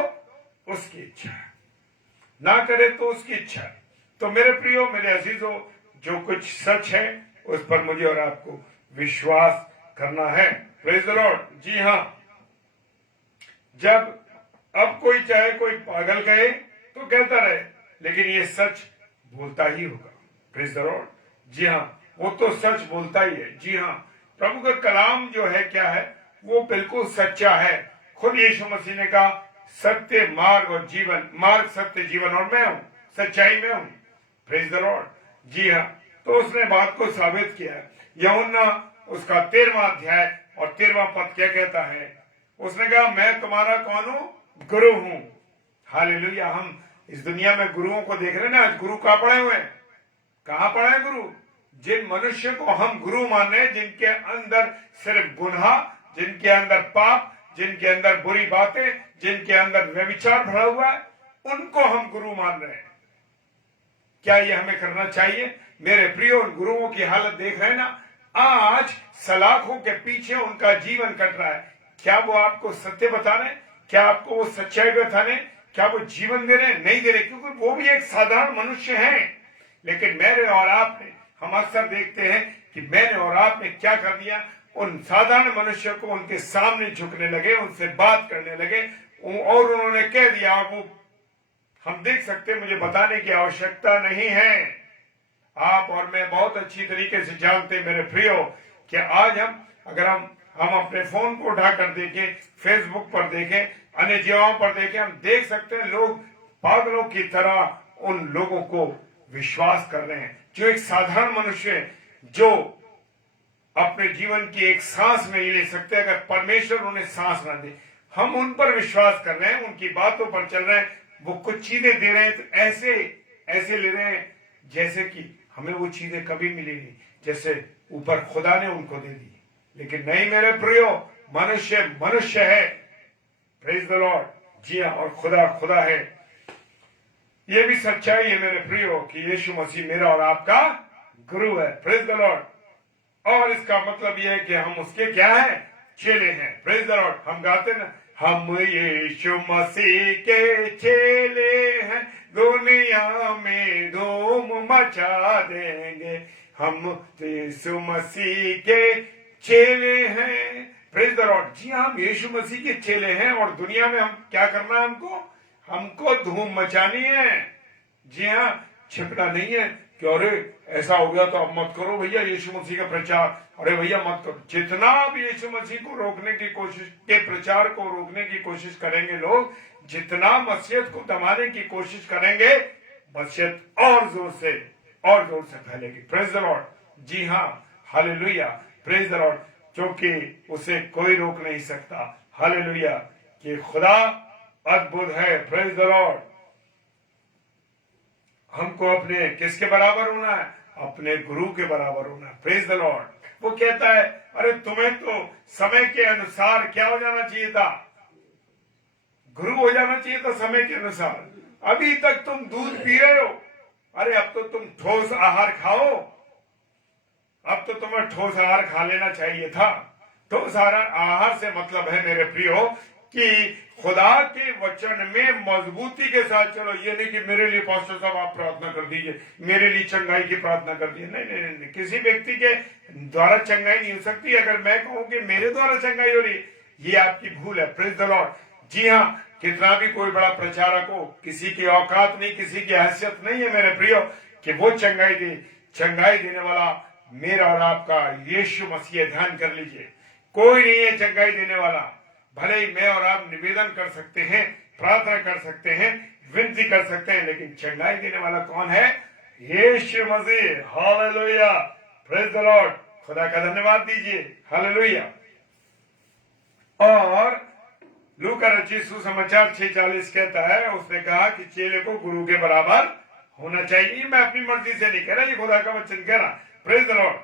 उसकी इच्छा है। ना करे तो उसकी इच्छा है। तो मेरे प्रियो, मेरे अजीजों, जो कुछ सच है उस पर मुझे और आपको विश्वास करना है। Praise the Lord. जी हाँ, जब अब कोई चाहे कोई पागल कहे तो कहता रहे, लेकिन ये सच बोलता ही होगा। Praise the Lord. जी हाँ, वो तो सच बोलता ही है। जी हाँ, प्रभु का कलाम जो है क्या है? वो बिल्कुल सच्चा है। खुद यीशु मसीह ने कहा, सत्य, मार्ग और जीवन, मार्ग, सत्य, जीवन और मैं हूं, सच्चाई में हूं। Praise the Lord. जी हाँ, तो उसने बात को साबित किया। यूहन्ना उसका 13वां अध्याय और 13वां पद क्या कहता है? उसने कहा, मैं तुम्हारा कौन हूं? गुरु हूं। हालेलुया। हम इस दुनिया में गुरुओं को देख रहे हैं ना। गुरु कहां पड़े हुए हैं? कहां पड़े हैं गुरु? जिन मनुष्य को हम गुरु मान रहे हैं, जिनके अंदर सिर्फ गुनाह, जिनके अंदर पाप, जिनके अंदर बुरी बातें, जिनके अंदर व्यभिचार भरा हुआ है, उनको हम गुरु मान रहे हैं। क्या ये हमें करना चाहिए? मेरे प्रियो, उन गुरुओं की हालत देख रहे हैं ना। आज सलाखों के पीछे उनका जीवन कट रहा है। क्या वो आपको सत्य बता रहे? क्या आपको वो सच्चाई बता रहे? क्या वो जीवन दे रहे? नहीं दे रहे, क्योंकि वो भी एक साधारण मनुष्य हैं। लेकिन मेरे और आपने, हम अक्सर देखते हैं कि मैंने और आपने क्या कर दिया? उन साधारण मनुष्यों को उनके सामने झुकने लगे, उनसे बात करने लगे और उन्होंने कह दिया, वो हम देख सकते हैं, मुझे बताने की आवश्यकता नहीं है। आप और मैं बहुत अच्छी तरीके से जानते हैं मेरे प्रियो कि आज अगर हम अपने फोन को उठाकर देखें, फेसबुक पर देखें, अन्य जगहों पर देखें, हम देख सकते हैं लोग पागलों की तरह उन लोगों को विश्वास कर रहे हैं जो एक साधारण मनुष्य है, जो अपने जीवन की एक सांस नहीं ले सकते अगर परमेश्वर उन्हें सांस ना दे। हम उन पर विश्वास कर रहे हैं, उनकी बातों पर चल रहे हैं, वो कुछ चीजें दे रहे हैं तो ऐसे ले रहे हैं जैसे कि हमें वो चीजें कभी मिली नहीं, जैसे ऊपर खुदा ने उनको दे दी। लेकिन नहीं मेरे प्रियो, मनुष्य है। Praise the Lord. जी हाँ, और खुदा है। ये भी सच्चाई है मेरे प्रियो कि यीशु मसीह मेरा और आपका गुरु है। Praise the Lord. और इसका मतलब यह है कि हम उसके क्या है? चेले हैं। Praise the Lord. हम गाते ना, हम यीशु मसीह के चेले हैं, दुनिया में धूम मचा देंगे। हम यीशु मसीह के चेले हैं। Praise the Lord. जी हाँ, हम यीशु मसीह के चेले हैं और दुनिया में हम क्या करना है? हमको धूम मचानी है। जी हाँ, छिपना नहीं है कि अरे ऐसा हो गया तो अब मत करो भैया यीशु मसीह का प्रचार, अरे भैया मत करो। जितना आप यीशु मसीह को रोकने की कोशिश के प्रचार को रोकने की कोशिश करेंगे लोग, जितना मसीहत को दबाने की कोशिश करेंगे, मसीहत और जोर से फैलेगी। Praise the Lord. जी हाँ, हालेलुया। Praise the Lord. क्योंकि उसे कोई रोक नहीं सकता। हालेलुया। कि खुदा अद्भुत है। Praise the Lord. हमको अपने किसके बराबर होना है? अपने गुरु के बराबर होना है। Praise the Lord. वो कहता है अरे तुम्हें तो समय के अनुसार क्या हो जाना चाहिए था? गुरु हो जाना चाहिए था समय के अनुसार। अभी तक तुम दूध पी रहे हो, अरे अब तो तुम ठोस आहार खाओ। अब तो तुम्हें ठोस आहार खा लेना चाहिए था। ठोस आहार से मतलब है मेरे प्रियो कि खुदा के वचन में मजबूती के साथ चलो। ये नहीं कि मेरे लिए पास्टर साहब आप प्रार्थना कर दीजिए, मेरे लिए चंगाई की प्रार्थना कर दीजिए। नहीं। किसी व्यक्ति के द्वारा चंगाई नहीं हो सकती अगर मैं कहूं कि मेरे द्वारा चंगाई हो रही, ये आपकी भूल है। Praise the Lord. जी हाँ, कितना भी कोई बड़ा प्रचारक हो, किसी की औकात नहीं, किसी की हैसियत नहीं है मेरे प्रियो कि वो चंगाई दे। चंगाई देने वाला मेरा और आपका यीशु मसीह। ध्यान कर लीजिए, कोई नहीं है चंगाई देने वाला। भले ही मैं और आप निवेदन कर सकते हैं, प्रार्थना कर सकते हैं, विनती कर सकते हैं, लेकिन चंगाई देने वाला कौन है? यीशु मसीह। हालेलुया। Praise the Lord. खुदा का धन्यवाद दीजिए। हालेलुया। और लूका रचित सुसमाचार 6:40 कहता है, उसने कहा कि चेले को गुरु के बराबर होना चाहिए। मैं अपनी मर्जी से नहीं कह रहा, ये खुदा का वचन कह रहा। Praise the Lord.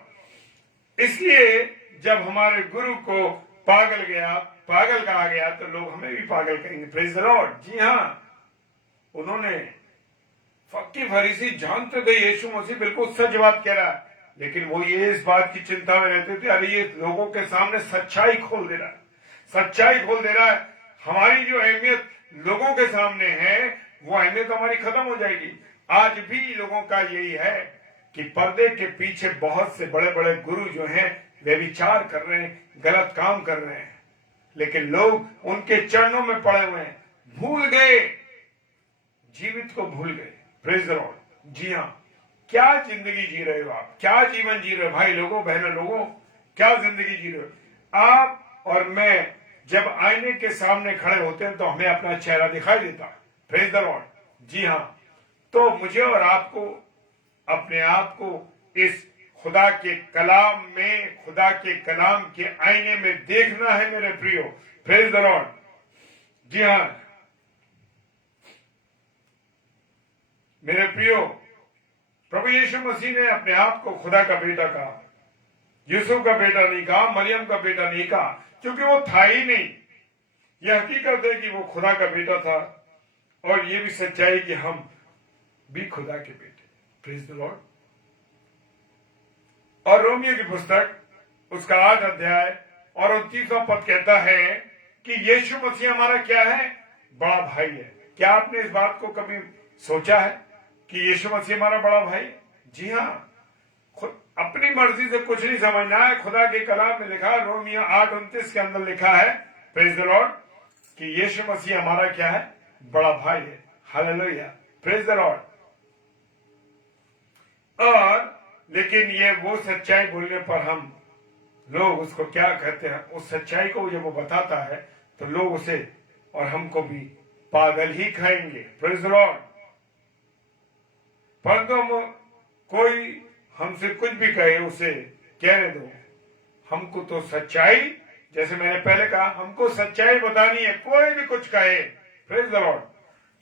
इसलिए जब हमारे गुरु को पागल कहा गया तो लोग हमें भी पागल कहेंगे। Praise the Lord. जी हाँ, उन्होंने फक्की फरीसी जानते थे यीशु मसीह बिल्कुल सच बात कह रहा है, लेकिन वो ये इस बात की चिंता में रहते थे, अरे ये लोगों के सामने सच्चाई खोल दे रहा है। हमारी जो अहमियत लोगों के सामने है, वो अहमियत हमारी खत्म हो जाएगी। आज भी लोगों का यही है कि पर्दे के पीछे बहुत से बड़े बड़े गुरु जो हैं वे विचार कर रहे हैं, गलत काम कर रहे हैं, लेकिन लोग उनके चरणों में पड़े हुए हैं, भूल गए, जीवित को भूल गए। Praise the Lord. जी हाँ, क्या जिंदगी जी रहे हो आप? क्या जीवन जी रहे हो भाई लोगों, बहनों लोगों? क्या जिंदगी जी रहे हो आप और मैं? जब आईने के सामने खड़े होते हैं तो हमें अपना चेहरा दिखाई देता। Praise the Lord. जी हाँ, तो मुझे और आपको अपने आप को इस खुदा के कलाम में, खुदा के कलाम के आईने में देखना है मेरे प्रियो। Praise the Lord. जी हाँ मेरे प्रियो, प्रभु यीशु मसीह ने अपने आप को खुदा का बेटा कहा। यूसुफ का बेटा नहीं कहा, मरियम का बेटा नहीं कहा, क्योंकि वो था ही नहीं। यह हकीकत है कि वो खुदा का बेटा था, और ये भी सच्चाई कि हम भी खुदा के बेटे। Praise the Lord. और रोमियो की पुस्तक उसका 8 अध्याय और 29वां पद कहता है कि यीशु मसीह हमारा क्या है? बड़ा भाई है। क्या आपने इस बात को कभी सोचा है कि यीशु मसीह हमारा बड़ा भाई? जी हाँ, अपनी मर्जी से कुछ नहीं समझना है। खुदा के कलाम में लिखा, रोमियो 8:29 के अंदर लिखा है, प्रेज द लॉर्ड, कि यीशु मसीह हमारा क्या है? बड़ा भाई है। Hallelujah, praise the Lord. और लेकिन ये वो सच्चाई बोलने पर हम लोग उसको क्या कहते हैं, उस सच्चाई को जब वो बताता है तो लोग उसे और हमको भी पागल ही खाएंगे, प्रेज द लॉर्ड। परंतु हम कोई हमसे कुछ भी कहे उसे कहने दो, हमको तो सच्चाई, जैसे मैंने पहले कहा, हमको सच्चाई बतानी है, कोई भी कुछ कहे, प्रेज द लॉर्ड,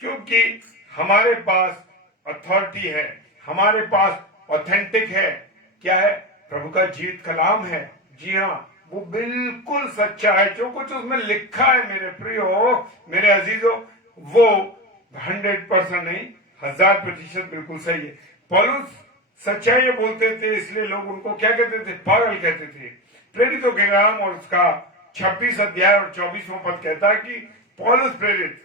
क्योंकि हमारे पास अथॉरिटी है, हमारे पास ऑथेंटिक है, क्या है, प्रभु का जीवित कलाम है। जी हाँ, वो बिल्कुल सच्चा है, जो कुछ उसमें लिखा है मेरे प्रियो, मेरे अजीजों, वो 100% नहीं, 1000% बिल्कुल सही है। पौलुस सच्चाई बोलते थे, इसलिए लोग उनको क्या कहते थे, पागल कहते थे। प्रेरितों के काम और उसका 26 अध्याय और 24वां पद कहता है कि पौलुस प्रेरित,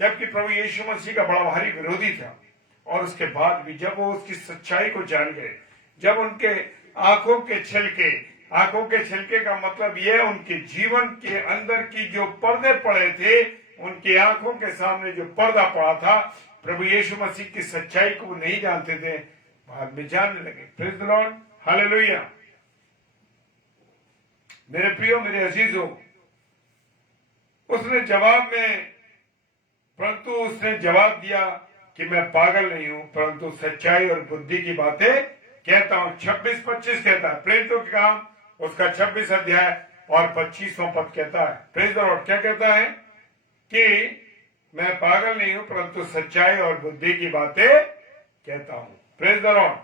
जबकि प्रभु यीशु मसीह का बड़ा भारी विरोधी था, और उसके बाद भी जब वो उसकी सच्चाई को जान गए, जब उनके आंखों के छिलके का मतलब यह उनके जीवन के अंदर की जो पर्दे पड़े थे, उनकी आंखों के सामने जो पर्दा पड़ा था, प्रभु यीशु मसीह की सच्चाई को वो नहीं जानते थे, बाद में जानने लगे। Praise the Lord, hallelujah. मेरे प्रियो, मेरे अजीजों, उसने जवाब दिया कि मैं पागल नहीं हूं, परंतु सच्चाई और बुद्धि की बातें कहता हूं। 26-25 कहता है, प्रेरितों के काम उसका 26 अध्याय और 25वां पद कहता है, प्रेज द लॉर्ड, क्या कहता है कि मैं पागल नहीं हूं, परंतु सच्चाई और बुद्धि की बातें कहता हूं, प्रेज द लॉर्ड।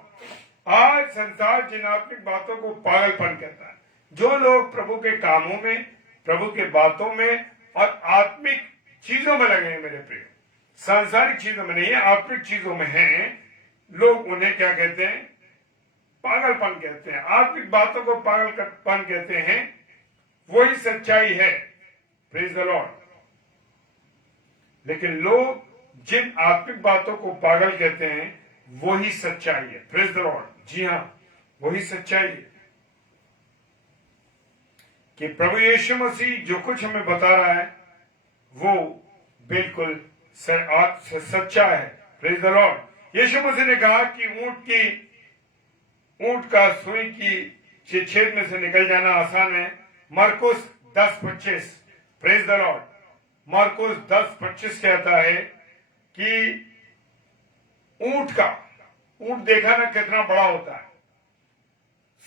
आज संसार जिन आत्मिक बातों को पागलपन कहता है, जो लोग प्रभु के कामों में, प्रभु के बातों में और आत्मिक चीजों में लगे हैं, मेरे प्रिय, सांसारिक चीजों में नहीं है, आत्मिक चीजों में हैं, लोग उन्हें क्या कहते हैं, पागलपन कहते हैं। आत्मिक बातों को पागलपन कहते हैं, वही सच्चाई है, प्रेज द लॉर्ड। लेकिन लोग जिन आत्मिक बातों को पागल कहते हैं, वही सच्चाई है, प्रेज द लॉर्ड। जी हाँ, वही सच्चाई है कि प्रभु यीशु मसीह जो कुछ हमें बता रहा है वो बिल्कुल सच्चा है, प्रेज द लॉर्ड। यीशु मसीह ने कहा कि ऊंट का सुई की छेद में से निकल जाना आसान है, मरकुस 10:25, प्रेज द लॉर्ड। मरकुस 10:25 कहता है कि ऊंट देखा ना कितना बड़ा होता है,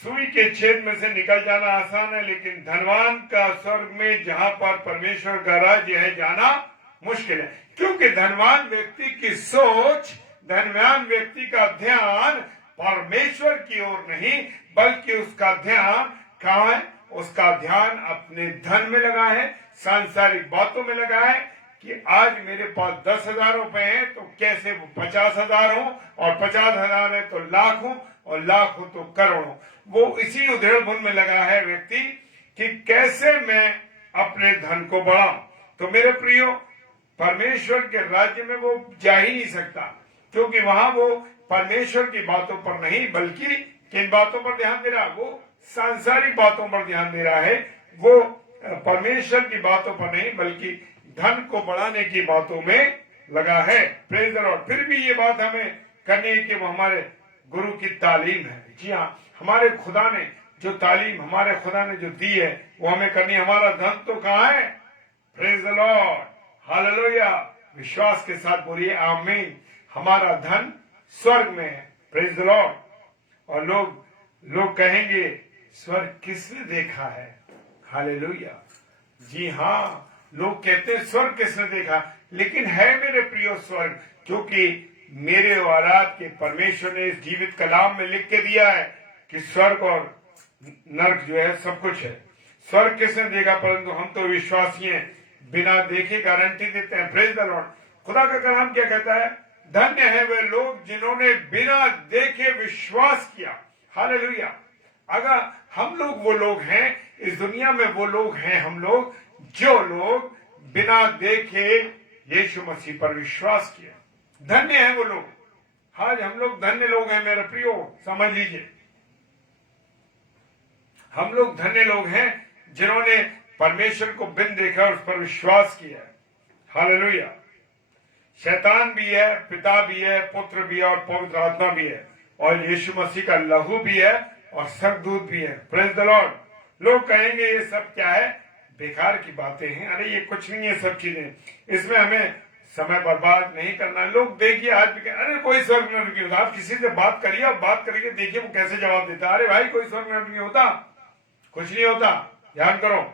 सुई के छेद में से निकल जाना आसान है, लेकिन धनवान का स्वर्ग में जहां पर परमेश्वर का राज्य है जाना मुश्किल है। क्योंकि धनवान व्यक्ति की सोच, धनवान व्यक्ति का ध्यान परमेश्वर की ओर नहीं, बल्कि उसका ध्यान कहां है, उसका ध्यान अपने धन में लगा है, सांसारिक बातों में लगा है कि आज मेरे पास 10,000 रुपए हैं तो कैसे वो 50,000 हो, और 50,000 है तो लाख हो, और लाख हो तो करोड़ हो। वो इसी उधेड़ बुन में लगा है व्यक्ति कि कैसे मैं अपने धन को बढ़ाऊं। तो मेरे प्रियो, परमेश्वर के राज्य में वो जा ही नहीं सकता, क्योंकि वहां वो परमेश्वर की बातों पर नहीं, बल्कि किन बातों पर ध्यान दे रहा है, वो सांसारिक बातों पर ध्यान दे रहा है। वो परमेश्वर की बातों पर नहीं, बल्कि धन को बढ़ाने की बातों में लगा है, प्रेज द लॉर्ड। फिर भी ये बात हमें करनी है कि वो हमारे गुरु की तालीम है। जी हाँ, हमारे खुदा ने जो तालीम हमारे खुदा ने जो दी है वो हमें करनी है। हमारा धन तो कहाँ है, प्रेज द लॉर्ड, हालेलुया। विश्वास के साथ बोलिए आमीन। हमारा धन स्वर्ग में है, प्रेज द लॉर्ड। और लोग कहेंगे स्वर्ग किसने देखा है, हालेलुया। जी हाँ, लोग कहते हैं स्वर्ग किसने देखा, लेकिन है मेरे प्रियो स्वर्ग, क्योंकि मेरे और आपके परमेश्वर ने इस जीवित कलाम में लिख के दिया है कि स्वर्ग और नर्क जो है सब कुछ है। स्वर्ग किसने देखा, परंतु हम तो विश्वासी हैं, बिना देखे गारंटी देते हैं, प्रेज द लॉर्ड। खुदा का कलाम क्या कहता है, धन्य है वे लोग जिन्होंने बिना देखे विश्वास किया, हालेलुया। अगर हम लोग वो लोग हैं, इस दुनिया में वो लोग हैं हम लोग, जो लोग बिना देखे यीशु मसीह पर विश्वास किया, धन्य है वो लोग। आज हम लोग धन्य लोग हैं मेरे प्रियो, समझ लीजिए, हम लोग धन्य लोग हैं जिन्होंने परमेश्वर को बिन देखा और उस पर विश्वास किया, हालेलुया। शैतान भी है, पिता भी है, पुत्र भी है और पवित्र आत्मा भी है, और यीशु मसीह का लहू भी है और स्वर्गदूत भी है। Praise the Lord. लोग कहेंगे ये सब क्या है, बेकार की बातें हैं, अरे ये कुछ नहीं है सब चीजें, इसमें हमें समय बर्बाद नहीं करना। लोग देखिए आज भी अरे कोई स्वर्ग में नहीं होता। आप किसी से बात करिए और बात करिए, देखिए वो कैसे जवाब देता है, अरे भाई कोई स्वर्ग में नहीं होता, कुछ नहीं होता। ध्यान करो,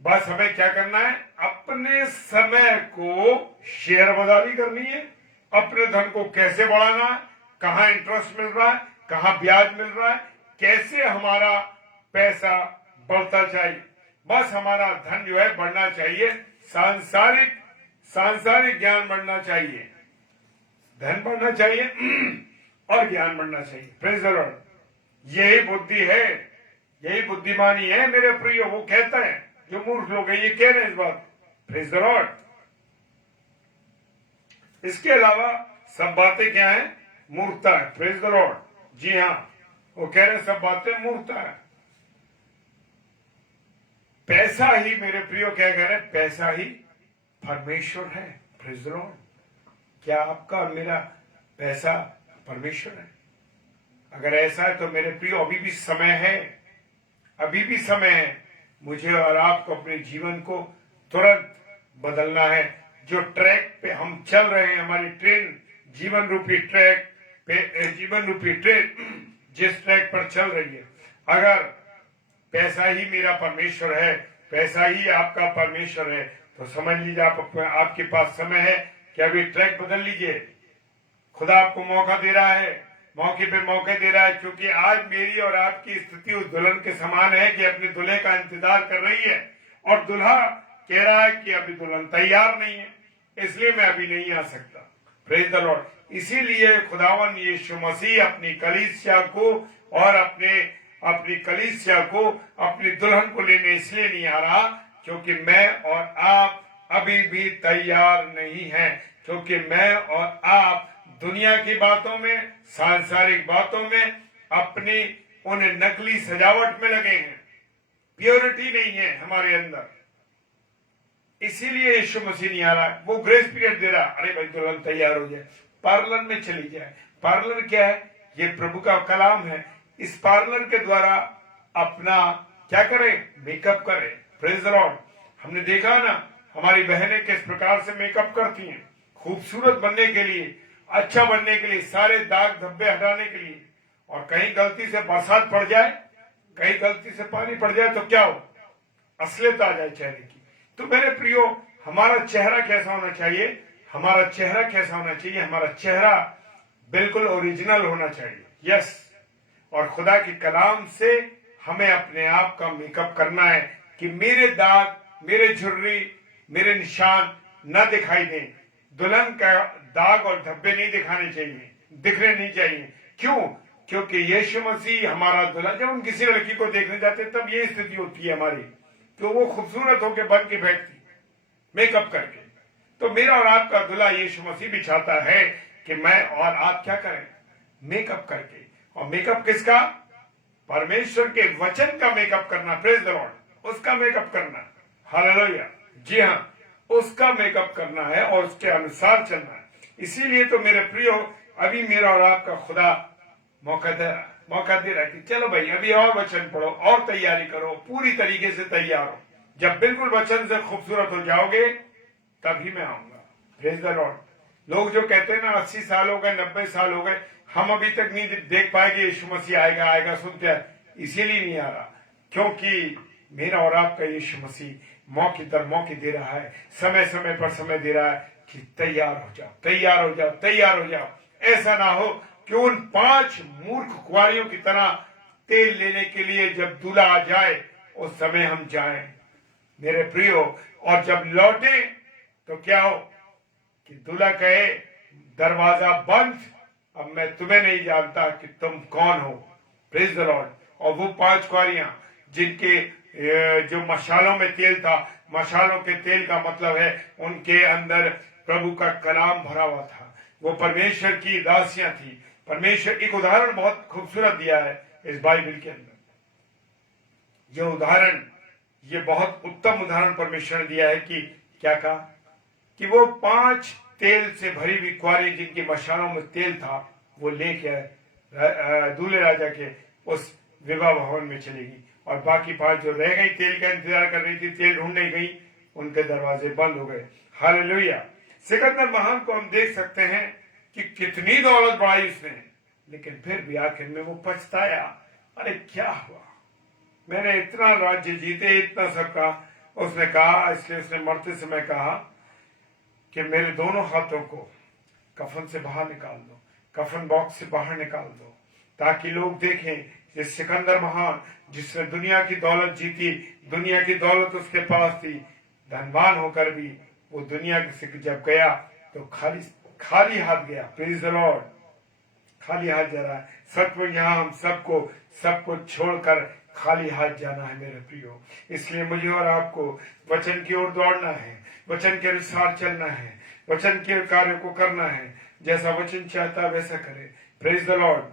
बस हमें क्या करना है, अपने समय को शेयर बाजारी करनी है, अपने धन को कैसे बढ़ाना है, कहाँ इंटरेस्ट मिल रहा है, कहाँ ब्याज मिल रहा है, कैसे हमारा पैसा बढ़ता चाहिए। बस हमारा धन जो है बढ़ना चाहिए, सांसारिक ज्ञान बढ़ना चाहिए, धन बढ़ना चाहिए और ज्ञान बढ़ना चाहिए। Praise the Lord. यही बुद्धि है, यही बुद्धिमानी है मेरे प्रिय। वो कहता है, जो मूर्ख लोग हैं ये कह रहे हैं इस बात। Praise the Lord. इसके अलावा सब बातें क्या है, मूर्खता है। Praise the Lord. जी हाँ, वो कह रहे हैं सब बातें मूर्खता है। पैसा ही मेरे प्रियो क्या कह रहे हैं, पैसा ही परमेश्वर है। Praise the Lord. क्या आपका और मेरा पैसा परमेश्वर है? अगर ऐसा है तो मेरे प्रियो अभी भी समय है, अभी भी समय है मुझे और आपको अपने जीवन को तुरंत बदलना है। जो ट्रैक पे हम चल रहे हैं, हमारी ट्रेन, जीवन रूपी ट्रैक पे, जीवन रूपी ट्रेन जिस ट्रैक पर चल रही है, अगर पैसा ही मेरा परमेश्वर है, पैसा ही आपका परमेश्वर है, तो समझ लीजिए आपके पास समय है कि अभी ट्रैक बदल लीजिए। खुदा आपको मौका दे रहा है, मौके पे मौके दे रहा है, क्योंकि आज मेरी और आपकी स्थिति उस दुल्हन के समान है कि अपने दूल्हे का इंतजार कर रही है, और दूल्हा कह रहा है कि अभी दुल्हन तैयार नहीं है, इसलिए मैं अभी नहीं आ सकता। Praise the Lord. इसीलिए खुदावन यीशु मसीह अपनी कलीसिया को और अपनी कलीसिया को, अपनी दुल्हन को लेने इसलिए नहीं आ रहा क्योंकि मैं और आप अभी भी तैयार नहीं हैं, क्योंकि मैं और आप दुनिया की बातों में, सांसारिक बातों में, अपनी उन नकली सजावट में लगे हैं। प्योरिटी नहीं है हमारे अंदर, इसीलिए यीशु मसीह नहीं आ रहा है। वो ग्रेस पीरियड दे रहा, अरे भाई दुल्हन तैयार हो जाए, पार्लर में चली जाए। पार्लर क्या है, ये प्रभु का कलाम है। इस पार्लर के द्वारा अपना क्या करे, मेकअप करे। Praise the Lord. हमने देखा ना, हमारी बहनें किस प्रकार से मेकअप करती हैं, खूबसूरत बनने के लिए, अच्छा बनने के लिए, सारे दाग धब्बे हटाने के लिए। और कहीं गलती से बरसात पड़ जाए, कहीं गलती से पानी पड़ जाए तो क्या हो, असलियत आ जाए चेहरे की। तो मेरे प्रियो, हमारा चेहरा कैसा होना चाहिए, हमारा चेहरा कैसा होना चाहिए, हमारा चेहरा बिल्कुल ओरिजिनल होना चाहिए। यस। और खुदा की कलाम से हमें अपने आप का मेकअप करना है कि मेरे दाग, मेरे झुर्री, मेरे निशान न दिखाई दें। दुल्हन का दाग और धब्बे नहीं दिखाने चाहिए, दिखने नहीं चाहिए। क्यों? क्योंकि यीशु मसीह हमारा दुल्हन। जब हम किसी लड़की को देखने जाते हैं तब ये स्थिति होती है हमारी, तो वो खूबसूरत होकर बन के बैठती मेकअप करके। तो मेरा और आपका दूल्हा यीशु मसीह भी चाहता है कि मैं और आप क्या करें, मेकअप करके। और मेकअप किसका? परमेश्वर के वचन का मेकअप करना। Praise the Lord. उसका मेकअप करना। हालेलुया। जी हाँ, उसका मेकअप करना है और उसके अनुसार चलना है। इसीलिए तो मेरे प्रियो, अभी मेरा और आपका खुदा मौका दे रहा है कि चलो भाई अभी और वचन पढ़ो और तैयारी करो, पूरी तरीके से तैयार हो। जब बिल्कुल वचन से खूबसूरत हो जाओगे तभी मैं आऊंगा। Praise the Lord. लोग जो कहते हैं ना 80 साल हो गए, 90 साल हो गए, हम अभी तक नहीं देख पाएंगे यीशु मसीह आएगा, सुनते हैं। इसीलिए नहीं आ रहा क्योंकि मेरा और आपका यीशु मसीह मौके दर मौके दे रहा है, समय समय पर समय दे रहा है कि तैयार हो जाओ, तैयार हो जाओ, तैयार हो जाओ। ऐसा ना हो कि उन 5 मूर्ख कुंवारियों की तरह तेल लेने के लिए जब दूल्हा आ जाए उस समय हम जाएं मेरे प्रियो, और जब लौटे तो क्या हो कि दूल्हा कहे दरवाजा बंद, अब मैं तुम्हें नहीं जानता कि तुम कौन हो। Praise the Lord. और वो 5 कुंवारियां जिनके जो मशालों में तेल था, मशालों के तेल का मतलब है उनके अंदर प्रभु का कलाम भरा हुआ था, वो परमेश्वर की दासियां थी। परमेश्वर एक उदाहरण बहुत खूबसूरत दिया है इस बाइबल के अंदर। ये उदाहरण, ये बहुत उत्तम उदाहरण परमेश्वर ने दिया है कि क्या कहा, कि वो 5 तेल से भरी हुई कुआरी जिनकी मशालों में तेल था वो लेके दूल्हे राजा के उस विवाह भवन में चलेगी, और बाकी 5 जो रह गई तेल का इंतजार कर रही थी, तेल ढूंढने गई, उनके दरवाजे बंद हो गए। हालेलुया। सिकंदर महान को हम देख सकते हैं कि कितनी दौलत बढ़ाई उसने, लेकिन फिर भी आखिर में वो पछताया। अरे क्या हुआ, मैंने इतना राज्य जीते, इतना सब कहा। उसने कहा, इसलिए उसने मरते समय कहा कि मेरे दोनों हाथों को कफन से बाहर निकाल दो, कफन बॉक्स से बाहर निकाल दो, ताकि लोग देखें ये सिकंदर महान जिसने दुनिया की दौलत जीती, दुनिया की दौलत उसके पास थी, धनवान होकर भी वो दुनिया से जब गया तो खाली हाथ गया। Praise the Lord. खाली हाथ जा रहा है। सच में यहाँ हम सबको छोड़कर खाली हाथ जाना है मेरे प्रियो। इसलिए मुझे और आपको वचन की ओर दौड़ना है, वचन के अनुसार चलना है, वचन के कार्य को करना है, जैसा वचन चाहता है वैसा करे। Praise the Lord.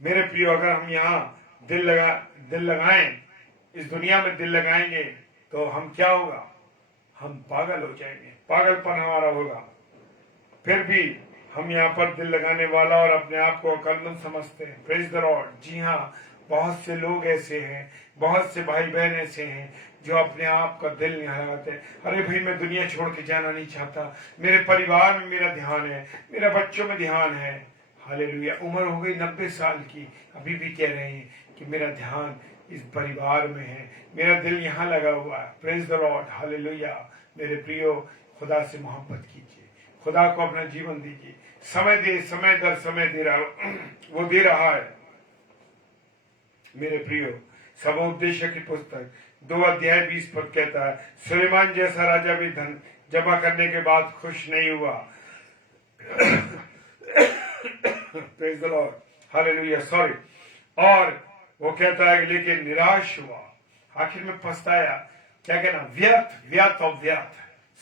मेरे प्रियो, अगर हम यहाँ दिल लगाएं, इस दुनिया में दिल लगाएंगे तो हम क्या होगा, हम पागल हो जाएंगे, पागलपन हमारा होगा। फिर भी हम यहाँ पर दिल लगाने वाला और अपने आप को अक्लमंद समझते हैं। Praise the Lord. जी हाँ, बहुत से लोग ऐसे हैं, बहुत से भाई बहन ऐसे हैं जो अपने आप का दिल नहीं लगाते। अरे भाई, मैं दुनिया छोड़ के जाना नहीं चाहता, मेरे परिवार में मेरा ध्यान है, मेरा बच्चों में ध्यान है। हालेलुया। उम्र हो गई 90 साल की, अभी भी कह रहे हैं कि मेरा ध्यान इस परिवार में है, मेरा दिल यहाँ लगा हुआ है। Praise the Lord. हालेलुया। मेरे प्रियो, खुदा से मोहब्बत कीजिए, खुदा को अपना जीवन दीजिए। समय दर समय दे रहा वो दे रहा है। मेरे प्रियो, सबोपदेशक की पुस्तक 2 अध्याय 20 पद कहता है, सुलेमान जैसा राजा भी धन जमा करने के बाद खुश नहीं हुआ। Praise the Lord. Hallelujah. Sorry. और वो कहता है लेकिन निराश हुआ, आखिर में पछताया। क्या कहना, व्यर्थ और व्यर्थ,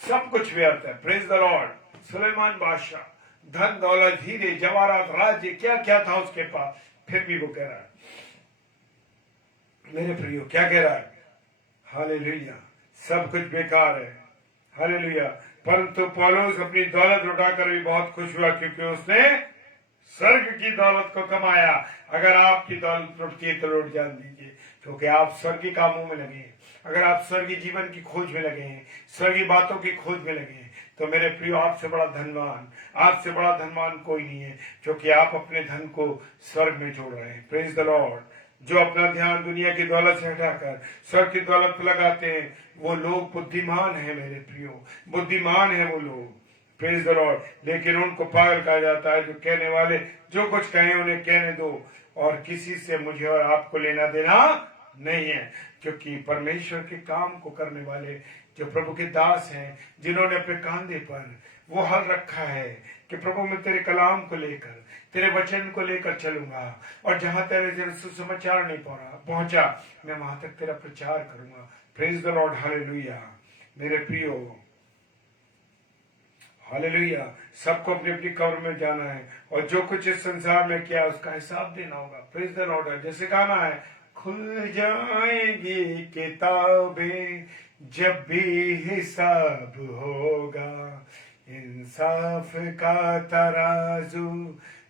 सब कुछ व्यर्थ है। Praise the Lord. सुलेमान बादशाह, धन दौलत हीरे जवाहरात राज्य क्या क्या था उसके पास, फिर भी वो कह रहा है, मेरे प्रियो क्या कह रहा है, हालेलुया, सब कुछ बेकार है। हालेलुया। परंतु पौलुस अपनी दौलत लुटाकर भी बहुत खुश हुआ, क्योंकि उसने स्वर्ग की दौलत को कमाया। अगर आपकी दौलत लुटती है तो लुट जान दीजिए, क्योंकि आप स्वर्गीय कामों में लगे हैं। अगर आप स्वर्गीय जीवन की खोज में लगे हैं, स्वर्गीय बातों की खोज में लगे हैं, तो मेरे प्रियो, आपसे बड़ा धनवान कोई नहीं है, क्योंकि आप अपने धन को स्वर्ग में जोड़ रहे हैं। Praise the Lord. जो अपना ध्यान दुनिया की दौलत से हटाकर स्वर्ग की दौलत पर लगाते हैं, वो लोग बुद्धिमान हैं मेरे प्रियो, बुद्धिमान है वो लोग। Praise the Lord. लेकिन उनको पागल कहा जाता है जो कहने वाले जो कुछ कहें उन्हें कहने दो, और किसी से मुझे और आपको लेना देना नहीं है, क्योंकि परमेश्वर के काम को करने वाले जो प्रभु के दास हैं, जिन्होंने अपने कांधे पर वो हल रखा है कि प्रभु मैं तेरे कलाम को लेकर, तेरे वचन को लेकर चलूंगा, और जहां तेरे सुसमाचार नहीं पहुंचा, मैं वहां तक तेरा प्रचार करूंगा। Praise the Lord. हालेलुया। मेरे प्रियो, हालेलुया। सबको अपनी अपनी कब्र में जाना है, और जो कुछ इस संसार में किया उसका हिसाब देना होगा। Praise the Lord. जैसे गाना है, खुल जाएंगी किताबें जब भी हिसाब होगा, इंसाफ का तराजू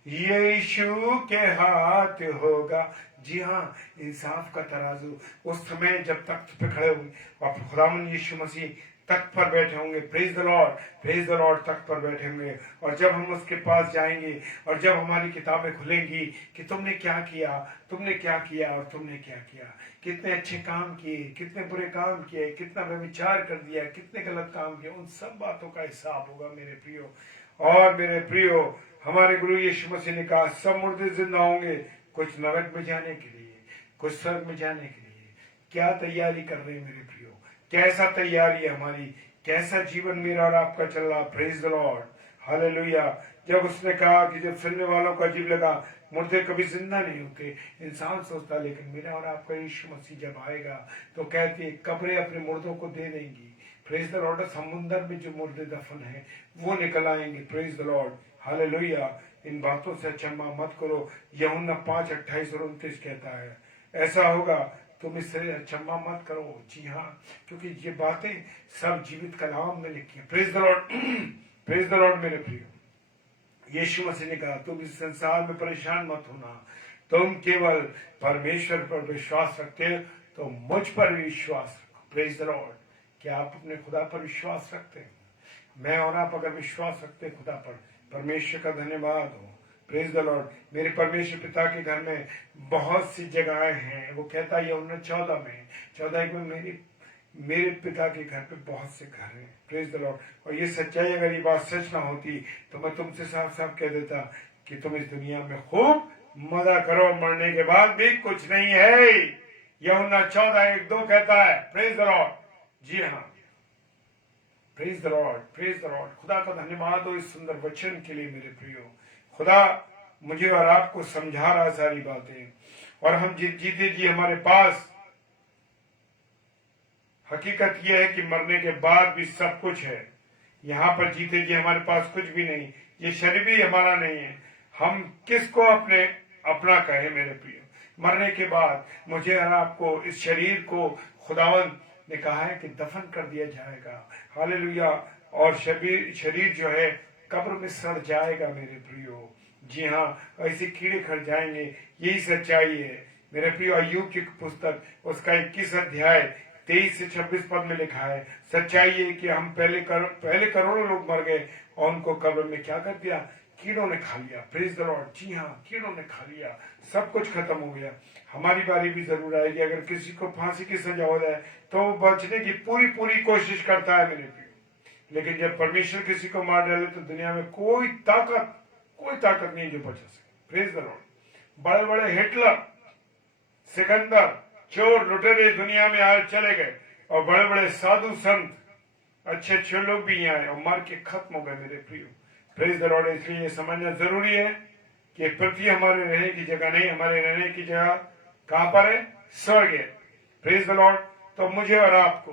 यीशु के हाथ होगा। जी हाँ, इंसाफ का तराजू उस समय जब तख्त पे खड़े होंगे और खुदावंद यीशु मसीह तख्त पर बैठे होंगे। Praise the Lord. Praise the Lord. तख्त पर बैठे होंगे, और जब हम उसके पास जाएंगे और जब हमारी किताबें खुलेंगी कि तुमने क्या किया, तुमने क्या किया और तुमने क्या किया, कितने अच्छे काम किए, कितने बुरे काम किए, कितना व्यभिचार कर दिया, कितने गलत काम किए, उन सब बातों का हिसाब होगा मेरे प्रियो। और मेरे प्रियो, हमारे गुरु यीशु मसीह ने कहा सब मुर्दे जिंदा होंगे, कुछ नरक में जाने के लिए, कुछ स्वर्ग में जाने के लिए। क्या तैयारी कर रहे हैं मेरे प्रियो, कैसा तैयारी है हमारी, कैसा जीवन मेरा और आपका चल रहा। Praise the Lord. हालेलुया। जब उसने कहा कि जब सुनने वालों को अजीब लगा, मुर्दे कभी जिंदा नहीं होते, इंसान सोचता, लेकिन मेरा और आपका यीशु मसीह जब आएगा तो कहते कब्रें अपने मुर्दों को दे देंगी। Praise the Lord. समुद्र में जो मुर्दे दफन है वो निकल आएंगे। Praise the Lord. हालेलुया। इन बातों से अचंभा मत करो। यूहन्ना 5:28 और 29 कहता है, ऐसा होगा तुम इससे अचंभा मत करो। जी हाँ, क्योंकि ये बातें सब जीवित कलाम में लिखी है। Praise the Lord, praise the Lord मेरे प्रियो। यीशु मसीह ने कहा तुम इस संसार में परेशान मत होना, तुम केवल परमेश्वर पर विश्वास रखते हो तो मुझ पर भी विश्वास रखो। Praise the Lord. क्या आप अपने खुदा पर विश्वास रखते हैं? मैं और आप अगर विश्वास रखते हैं खुदा पर, परमेश्वर का धन्यवाद हो। Praise the Lord. मेरे परमेश्वर पिता के घर में बहुत सी जगहें हैं। वो कहता है यूहन्ना 14 में 14 में मेरे पिता के घर पे बहुत से घर हैं। Praise the Lord. और ये सच्चाई अगर ये बात सच ना होती तो मैं तुमसे साफ साफ कह देता कि तुम इस दुनिया में खूब मजा करो, मरने के बाद भी कुछ नहीं है। यूहन्ना 14:1-2 कहता है। Praise the Lord. जी हाँ, praise the Lord, praise the Lord. खुदा का धन्यवाद हो इस सुंदर वचन के लिए मेरे प्रियो। खुदा मुझे और आपको समझा रहा सारी बातें, और हम जीते जी हमारे पास हकीकत यह है कि मरने के बाद भी सब कुछ है। यहाँ पर जीते जी हमारे पास कुछ भी नहीं, ये शरीर भी हमारा नहीं है। हम किसको अपना कहे मेरे प्रियो? मरने के बाद मुझे और आपको इस शरीर को खुदावंद ने कहा है कि दफन कर दिया जाएगा। हालेलुया। और शरीर जो है कब्र में सड़ जाएगा मेरे प्रियो। जी हाँ, ऐसे कीड़े खड़ जाएंगे। यही सच्चाई है मेरे प्रियो। अय्यूब की पुस्तक उसका 21 अध्याय 23 से 26 पद में लिखा है। सच्चाई है कि हम पहले करोड़ों लोग मर गए और उनको कब्र में क्या कर दिया? कीड़ों ने खा लिया। Praise the Lord. जी हाँ, कीड़ों ने खा लिया, सब कुछ खत्म हो गया। हमारी बारी भी जरूर आएगी। अगर किसी को फांसी की सजा हो जाए तो वो बचने की पूरी कोशिश करता है मेरे प्रियो, लेकिन जब परमेश्वर किसी को मार डाले तो दुनिया में कोई ताकत नहीं जो बचा सके। Praise the Lord. बड़े बड़े हिटलर, सिकंदर, चोर, लुटेरे दुनिया में आए चले गए, और बड़े बड़े साधु संत अच्छे लोग भी यहाँ आए और मर के खत्म हो गए मेरे प्रियो। Praise the Lord. इसलिए ये समझना जरूरी है कि पृथ्वी हमारे रहने की जगह नहीं, हमारे रहने की जगह कहां पर है? स्वर्ग है। Praise the Lord. तो मुझे और आपको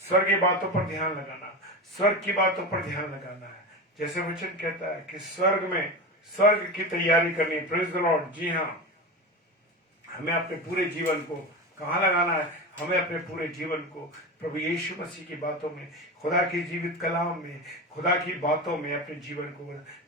स्वर्गीय बातों पर ध्यान लगाना, स्वर्ग की बातों पर ध्यान लगाना है। जैसे वचन कहता है कि स्वर्ग की तैयारी करनी। Praise the Lord. जी हाँ, हमें अपने पूरे जीवन को कहाँ लगाना है? हमें अपने पूरे जीवन को प्रभु यीशु मसीह की बातों में, खुदा की जीवित कलाम में, खुदा की बातों में अपने जीवन को।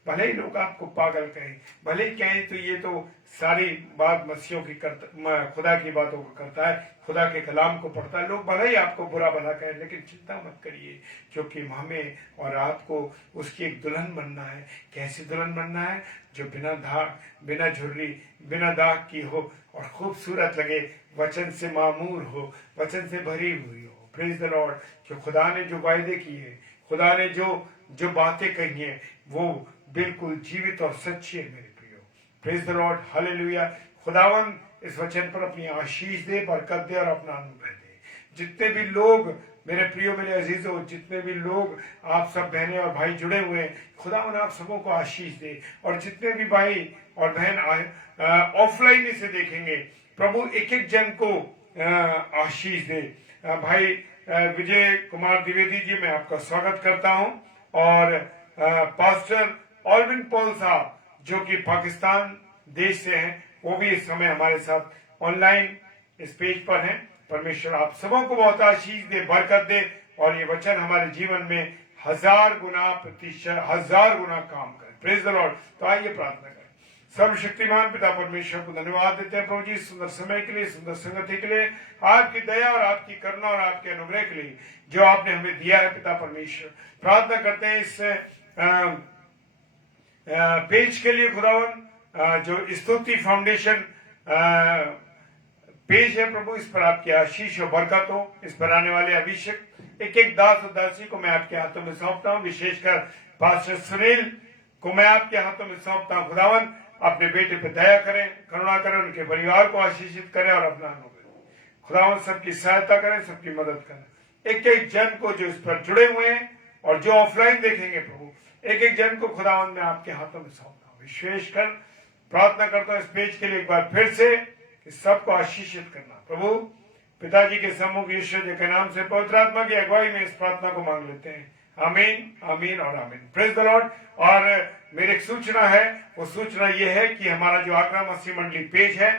भले ही लोग आपको पागल कहें, भले ही कहें तो ये तो सारी बात मसीहों की खुदा की बातों को करता है, खुदा के कलाम को पढ़ता है। लोग भले ही आपको बुरा भला कहें, लेकिन चिंता मत करिए, क्योंकि हमें और आपको उसकी एक दुल्हन बनना है। कैसी दुल्हन बनना है? जो बिना धाग, बिना झुर्री, बिना दाग की हो और खूबसूरत लगे, वचन से मामूर हो, वचन से भरी हुई हो। Praise the Lord. जो खुदा ने जो वायदे किए, खुदा ने जो बातें कही हैं, वो बिल्कुल जीवित और सच्ची है मेरे प्रियो। Praise the Lord. हालेलुया। खुदावन इस वचन पर अपनी आशीष दे, बरकत दे और अपना अनुग्रह दे। जितने भी लोग मेरे प्रियो, मेरे अजीजों, जितने भी लोग आप सब बहनें और भाई जुड़े हुए हैं, खुदावन आप सबों को आशीष दे। और जितने भी भाई और बहन ऑफलाइन इसे देखेंगे, प्रभु एक एक जन को आशीष दे। भाई विजय कुमार द्विवेदी जी, मैं आपका स्वागत करता हूं, और पास्टर ऑलविन पॉल साहब जो कि पाकिस्तान देश से हैं, वो भी इस समय हमारे साथ ऑनलाइन इस पेज पर हैं। परमेश्वर आप सबों को बहुत आशीष दे, बरकत दे, और ये वचन हमारे जीवन में 1000 गुना काम करे। Praise the Lord. तो आइए प्रार्थना करें। सर्वशक्तिमान पिता परमेश्वर को धन्यवाद देते हैं प्रभु जी, सुंदर समय के लिए, सुंदर संगति के लिए, आपकी दया और आपकी करुणा और आपके अनुग्रह के लिए जो आपने हमें दिया है। पिता परमेश्वर, प्रार्थना करते हैं इस पेज के लिए खुदावन, जो स्तुति फाउंडेशन पेज है प्रभु, इस पर आपकी आशीष और बरकत हो। इस पर आने वाले अभिषेक एक दास और दासी को मैं आपके हाथों में सौंपता हूँ। विशेषकर पास्टर सुनील को मैं आपके हाथों में सौंपता हूँ। खुदावन अपने बेटे पे दया करें, करुणा करें, उनके परिवार को आशीषित करें और अपना अनुग्रह। खुदावन सबकी सहायता करें, सबकी मदद करें। एक एक जन को जो इस पर जुड़े हुए हैं और जो ऑफलाइन देखेंगे प्रभु, एक एक जन को खुदावन मैं आपके हाथों में सौंपता हूँ। विशेषकर प्रार्थना करता हूँ इस पेज के लिए एक बार फिर से कि सबको आशीषित करना। प्रभु पिताजी के सम्मुख ईश्वर जी के नाम से पवित्र आत्मा की अगुवाई में इस प्रार्थना को मांग लेते हैं। आमीन, आमीन और आमीन। Praise the Lord. और मेरी एक सूचना है, वो सूचना ये है कि हमारा जो आगरा मसीह मंडली पेज है,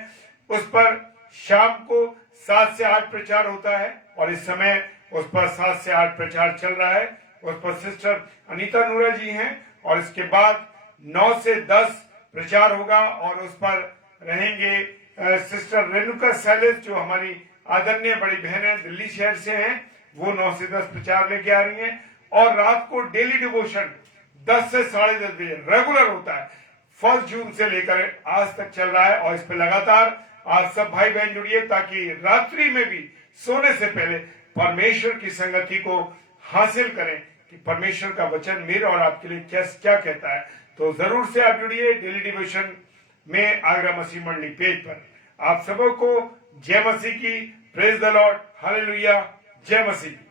उस पर शाम को 7 से 8 प्रचार होता है और इस समय उस पर 7 से 8 प्रचार चल रहा है। उस पर सिस्टर अनीता नूरा जी हैं और इसके बाद 9 से 10 प्रचार होगा और उस पर रहेंगे सिस्टर रेणुका सैलेस जो हमारी आदरणीय बड़ी बहन है, दिल्ली शहर से हैं, वो 9 से 10 प्रचार लेके आ रही हैं। और रात को डेली डिवोशन 10 से 10:30 बजे रेगुलर होता है, 1 जून से लेकर आज तक चल रहा है और इस पर लगातार आप सब भाई बहन जुड़िए ताकि रात्रि में भी सोने से पहले परमेश्वर की संगति को हासिल करें कि परमेश्वर का वचन मेरे और आपके लिए क्या कहता है। तो जरूर से आप जुड़िए डेली डिवोशन में आगरा मसीह मंडली पेज पर। आप सबों को जय मसीह की, प्रेज द लॉर्ड, हालेलुया, जय मसीह की।